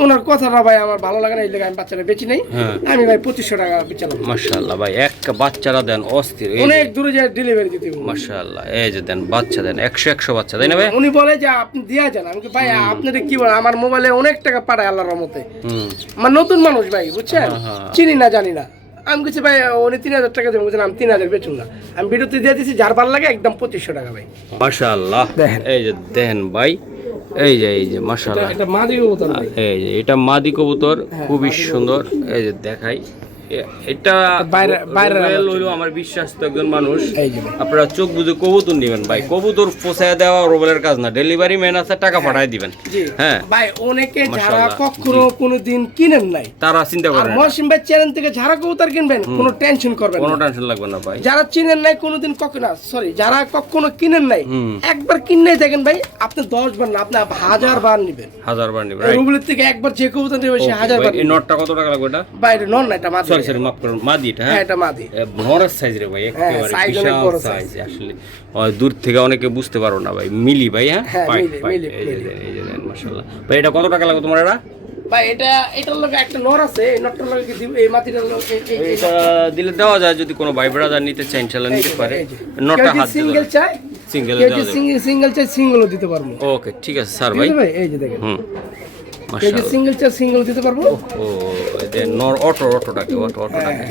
ওনার কথাটা ভাই আমার ভালো লাগে না, এই লেগে আমি বাচ্চাটা বেচি নাই। হ্যাঁ। আমি ভাই 2500 টাকা বেচালাম। মাশাআল্লাহ ভাই, এক বাচ্চারা দেন অস্থির। এই অনেক দূরে যায় ডেলিভারি দিতে হবে। মাশাআল্লাহ, এই যে দেন বাচ্চা দেন 100 বাচ্চা, তাই না ভাই? উনি বলে যে আপনি দিয়া যান। আমি ভাই আপনারা কি বলেন, আমার মোবাইলে অনেক টাকা পাঠায় আল্লাহর রহমতে। হুম, আমার নতুন মানুষ ভাই, বুঝছেন? হ্যাঁ। চিনি না জানি না। আমি কিছু ভাই উনি 3000 টাকা দেবেন, বুঝছেন? আমি 3000 বেচুন না। আমি ভিডিওতে দিয়ে দিছি, যার ভালো লাগে একদম 2500 টাকা ভাই। মাশাআল্লাহ। দেখেন। এই যে দেখেন ভাই, এই যে মাশাআল্লাহ। এটা মাদি কবুতর ভাই। এই যে এটা মাদি কবুতর, খুবই মাদি সুন্দর। এই যে দেখাই, এটা বাইরে রোবেল হইলো আমার বিশ্বাস্ত একজন মানুষ। এই যে ভাই। আপনারা চোখ বুঝে কবুতর নেবেন ভাই। কবুতর পোষায় দেওয়া রোবেলের কাজ না, ডেলিভারি ম্যান আছে, টাকা পাঠায় দিবেন। জি। হ্যাঁ ভাই অনেকে যারা মাশাআল্লাহ, কখনো কোনোদিন কিনেন নাই, তারা চিন্তা আর করেন না। মহসিন ভাই চ্যানেল থেকে যারা কবুতর কিনবেন কোনো টেনশন করবেন কোনো না। টেনশন লাগবে না ভাই। যারা চিনেন নাই কোনোদিন, কখনো সরি, যারা কখনো কিনেন নাই, হুম। একবার কিনে দেখেন ভাই, আপনি 10 বার না, আপনি 1000 বার নেবেন। 1000 বার নিবে। রুবলির থেকে একবার যে কবুতর নেবে সে 1000 বার এই নটটা কত টাকা লাগবে এটা? বাইরে নন না, এটা মাদি। সরি মাফ করুন, মাদি এটা। হ্যাঁ, হ্যাঁ, এটা মাদি। বড় সাইজ রে ভাই, একেবারে size অনেক বিশাল বড় সাইজ। আসলে দূর থেকে অনেকে বুঝতে পারো না ভাই। মিলি ভাই। হ্যাঁ হ্যাঁ, পাইট, মিলি, পাইট। মিলি, এই যে মিলি। দেন, এই যে দেন মাশাআল্লাহ ভাই। এটা কত টাকা লাগবে তোমার এটা? ভাই এটার লগে একটা নর আছে, এই নরটার লগে কি দিব? এই মাদিটার লগে এটা দিলে দেওয়া যায়, যদি কোনো ভাই ব্রাদার নিতে চায় ইনশাআল্লাহ নিতে পারে। নটটা হাত সিঙ্গেল চাই, সিঙ্গেল কেউ দেওয়া যদি যাবে। সিঙ্গেল চাই সিঙ্গেলও দিতে পারবো। ওকে ঠিক আছে স্যার ঠিক ভাই। আছে ভাই, এই যে দেখেন, হুম কেউ যদি মাশাআল্লাহ। সিঙ্গেল চাই সিঙ্গেল দিতে পারবো। ও এটা নর অটোটাকে অটোটাকে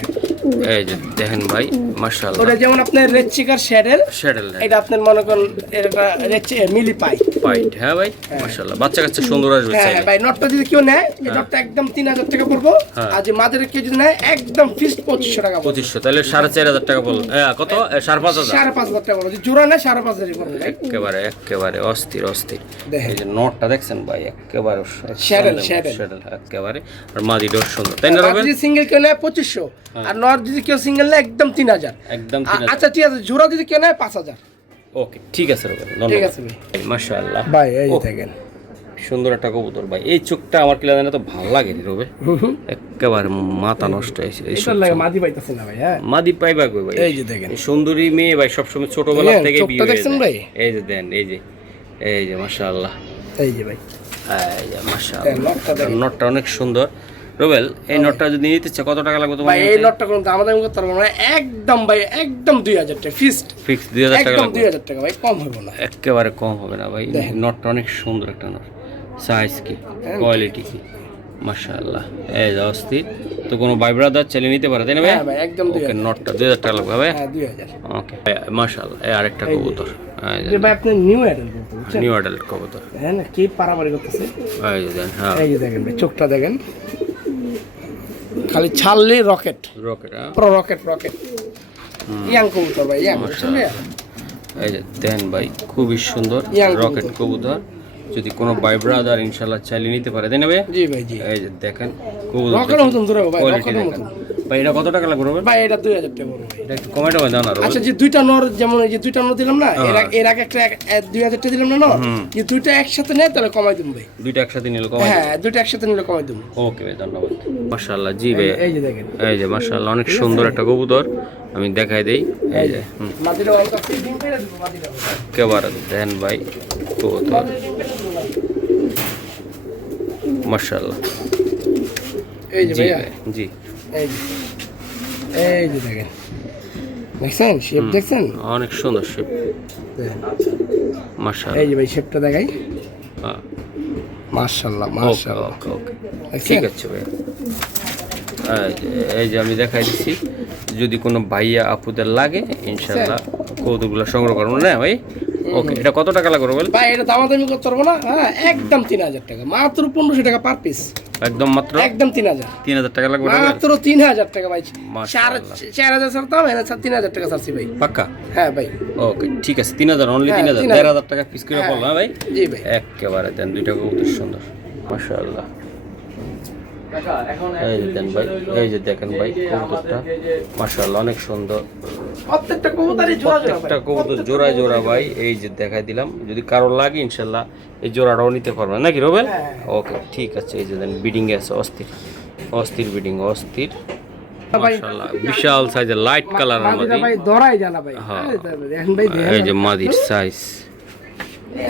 এই যে দেখেন ভাই মাশাআল্লাহ। ওটা যেমন আপনার রেড চিকার শ্যাডেল, শ্যাডেল এটা আপনার মনে করেন এটা রেড মিলি পাই। পাইট। হ্যাঁ ভাই মাশাআল্লাহ, বাচ্চা কাচ্চা সুন্দর আসবে হ্যাঁ চাইলে। ভাই, নটটা যদি কেউ নেয়, এই নটটা একদম 3000 টাকা পড়বো। হ্যাঁ। আর যে মাদের কেউ যদি নেয়, একদম ফিক্সড 2500 টাকা পড়বে। 2500, তাহলে 4500 টাকা বল। হ্যাঁ কত? 5500। 5500 টাকা পড়বে। যদি জোড়া নেয় 5500 পড়বে ভাই। একেবারে অস্থির অস্থির। দেখেন। এই যে নটটা দেখছেন ভাই, একেবারে শ্যাডেল। শ্যাডেল একেবারে। আর মাদিটাও সুন্দর, তাই না আর রবেল? যদি সিঙ্গেল কেউ নেয় 2500, আর নর যদি কেউ সিঙ্গেল নেয় একদম 3000। একদম আচ্ছা ঠিক আছে, জোড়া যদি কেউ নেয় 5000। ওকে ঠিক আছে রবেল, ঠিক ধন্যবাদ আছে ভাই। মাশাআল্লাহ ভাই এই ওহ, দেখেন, সুন্দর একটা কবুতর ভাই। এই চোখটা আমার কিলা জানে তো ভালো লাগে রে রবে, একেবারে মাথা নষ্ট হয়েছে। এই এটার লাগে মাদি পাইতাছে না ভাই। হ্যাঁ, মাদি পাইবা কই ভাই? এই যে দেখেন, এই সুন্দরী মেয়ে ভাই সবসময় ছোটবেলা দেখেন, থেকে চোখটা বিয়ে হয়ে দেখছেন যায়। ভাই? এই যে দেন, এই যে মাশাআল্লাহ, এই যে ভাই, এই যে এই মাশাআল্লাহ। নটটা দেখেন। নটটা অনেক সুন্দর। রবেল এই নটটা যদি নিতে ইচ্ছে কত টাকা লাগবে তোমার? ভাই এই নটটা কোনো দামাদামি করতে পারবো না, একদম ভাই, একদম 2000 টাকা ফিক্সড। ফিক্স 2000 টাকা একদম লাগবে। 2000 টাকা ভাই, কম হবে না। একেবারে কম হবে না ভাই। দেখেন। নটটা অনেক সুন্দর একটা নট, সাইজ কি, কোয়ালিটি কি, মাশাআল্লাহ। এই যে অস্থির। তো কোনো ভাই ব্রাদার চাইলে নিতে পারে, তাই না ভাই? হ্যাঁ ভাই, একদম ওকে 2000। নটটা 2000 টাকা লাগবে ভাই। হ্যাঁ 2000। ওকে মাশাআল্লাহ। এই আরেকটা কবুতর, যে ভাই আপনি নিউ অ্যাডাল করতে বুঝছেন? নিউ অ্যাডাল্ট কবুতর। হ্যাঁ না, কি পারাপারি করতেছে। এই যে দেন, হ্যাঁ এই যে দেখেন ভাই, চোখটা দেখেন, খালি ছাড়লে রকেট, রকেট। হ্যাঁ পুরো রকেট রকেট। ইয়াং কবুতর ভাই, ইয়াং, বুঝছেন ভাই? এই যে দেন ভাই, খুবই সুন্দর Young রকেট কবুতর। যদি কোনো ভাই ব্রাদার ইনশাআল্লাহ চাইলে নিতে পারে, তাই না ভাই? জি ভাই, জি। এই যে দেখেন কবুতর, রকেটের মতন ধরে ভাই, কোয়ালিটি রকেটের দেখেন মতন। ভাই। এটা কত টাকা লাগবে রবেল? ভাই এটা 2000 টাকা পড়বে ভাই। এটা একটু কমাইটা ভাই দাও না রবেল। আচ্ছা, যে দুইটা নর, যেমন এই যে দুইটা নর দিলাম না, এর আগে একটা 2000 টাকা দিলাম না নর, যে দুইটা একসাথে নেয় তাহলে কমাই দিন ভাই। দুইটা একসাথে নিলে কমাই? হ্যাঁ, দুইটা একসাথে নিলে কমাই দিন। ওকে ভাই, ধন্যবাদ। মাশাআল্লাহ। জি ভাই, এই যে দেখেন, এই যে মাশাআল্লাহ, অনেক সুন্দর একটা কবুতর। আমি দেখাই দেই। এই যে মাটিটা অল্প আছে, ডিম পেড়ে দিব মাটিটা। একেবারে দেন ভাই কবুতর, মাশাআল্লাহ। এই যে জি ভাইয়া, ভাই, জি এই যে দেখেন, দেখছেন শেপ দেখছেন? অনেক সুন্দর শেপ মাশাআল্লাহ। এই যে ভাই শেপটা দেখাই, হ্যাঁ, মাশাআল্লাহ ওকে মাশাআল্লাহ। ওকে ওকে দেখছেন? ঠিক আছে ভাই। এই যে আমি দেখাই দিচ্ছি, যদি কোনো ভাইয়া আপুদের লাগে ইনশাল্লাহ কৌতুকগুলো সংগ্রহ করবো না ভাই। ওকে, এটা কত টাকা লাগবে বল? ভাই এটা দামাদামি করতে পারবো না, হ্যাঁ একদম 3000 টাকা, মাত্র 1500 টাকা পার পিস, একদম মাত্র একদম 3000, 3000 টাকা লাগবে মাত্র 3000 টাকা ভাই। মাশাআল্লাহ। 4000 ছাড়তাম, এনে 3000 টাকা ছাড়ছি ভাই। পাক্কা? হ্যাঁ ভাই। ওকে ঠিক আছে, 3000 অনলি, হ্যাঁ, 3000 3000 1500 টাকা পিস করে পড়লো, হ্যাঁ ভাই। জি ভাই। একেবারে দেন, দুইটা কবুতর সুন্দর মাশাআল্লাহ। এই যে দেন ভাই, এই যে দেখেন ভাই কবুতরটা মাশাআল্লাহ অনেক সুন্দর, প্রত্যেকটা কবুতরই জোড়া জোড়া প্রত্যেকটা কবুতর জোড়ায় জোড়া ভাই। এই যে দেখাই দিলাম, যদি কারো লাগে ইনশাল্লাহ এই জোড়াটাও নিতে পারবেন নাকি রোবেল? হ্যাঁ। ওকে ঠিক আছে। এই যে দেন বিডিং আছে, অস্থির অস্থির বিডিং, অস্থির ভাই। মাশাআল্লাহ। বিশাল সাইজের লাইট কালারের মাদিরা মধ্যে, ভাই ধরাই জানা ভাই। হ্যাঁ। দেখেন ভাই, দেখেন এই যে মাদির সাইজ,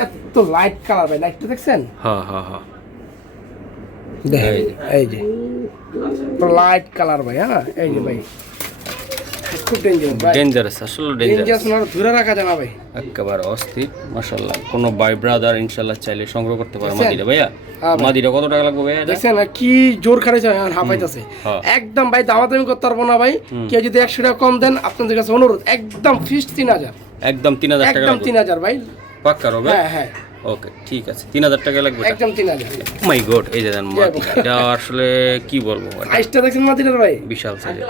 এত লাইট কালার ভাই, লাইটটা দেখছেন? হ্যাঁ হ্যাঁ হ্যাঁ, দেখেন এই যে। এই যে লাইট কালার ভাই, হ্যাঁ এই যে ভাই খুব ডেঞ্জারাস ভাই, ডেঞ্জারাস, আসলে ডেঞ্জারাস, ডেঞ্জারাস না ধরে রাখা যায় না ভাই। একেবারে অস্থির মাশাআল্লাহ। কোনো ভাই ব্রাদার ইনশাল্লাহ চাইলে সংগ্রহ করতে পারে দেখছেন? মাদিরা ভাইয়া। হ্যাঁ ভাই। মাদিরা কত টাকা লাগবে ভাইয়া এটা? দেখছেন না কি জোর খারাইছে, হাফাইতেছে হ্যাঁ। একদম ভাই, দামাদামি করতে পারবো না ভাই। কেউ যদি 100 টাকা কম দেন, আপনাদের কাছে অনুরোধ, একদম ফিক্সড 3000, একদম 3000 টাকা একদম লাগবে, 3000 ভাই। পাক্কা রোবেল? হ্যাঁ হ্যাঁ ওকে ঠিক আছে, 3000 টাকা লাগবে এটা? একদম 3000। মাই গড, এই যে দেন মাদি, এটা আসলে কি বলবো, আইসটা দেখছেন মাদিরার ভাই? বিশাল সাইজের।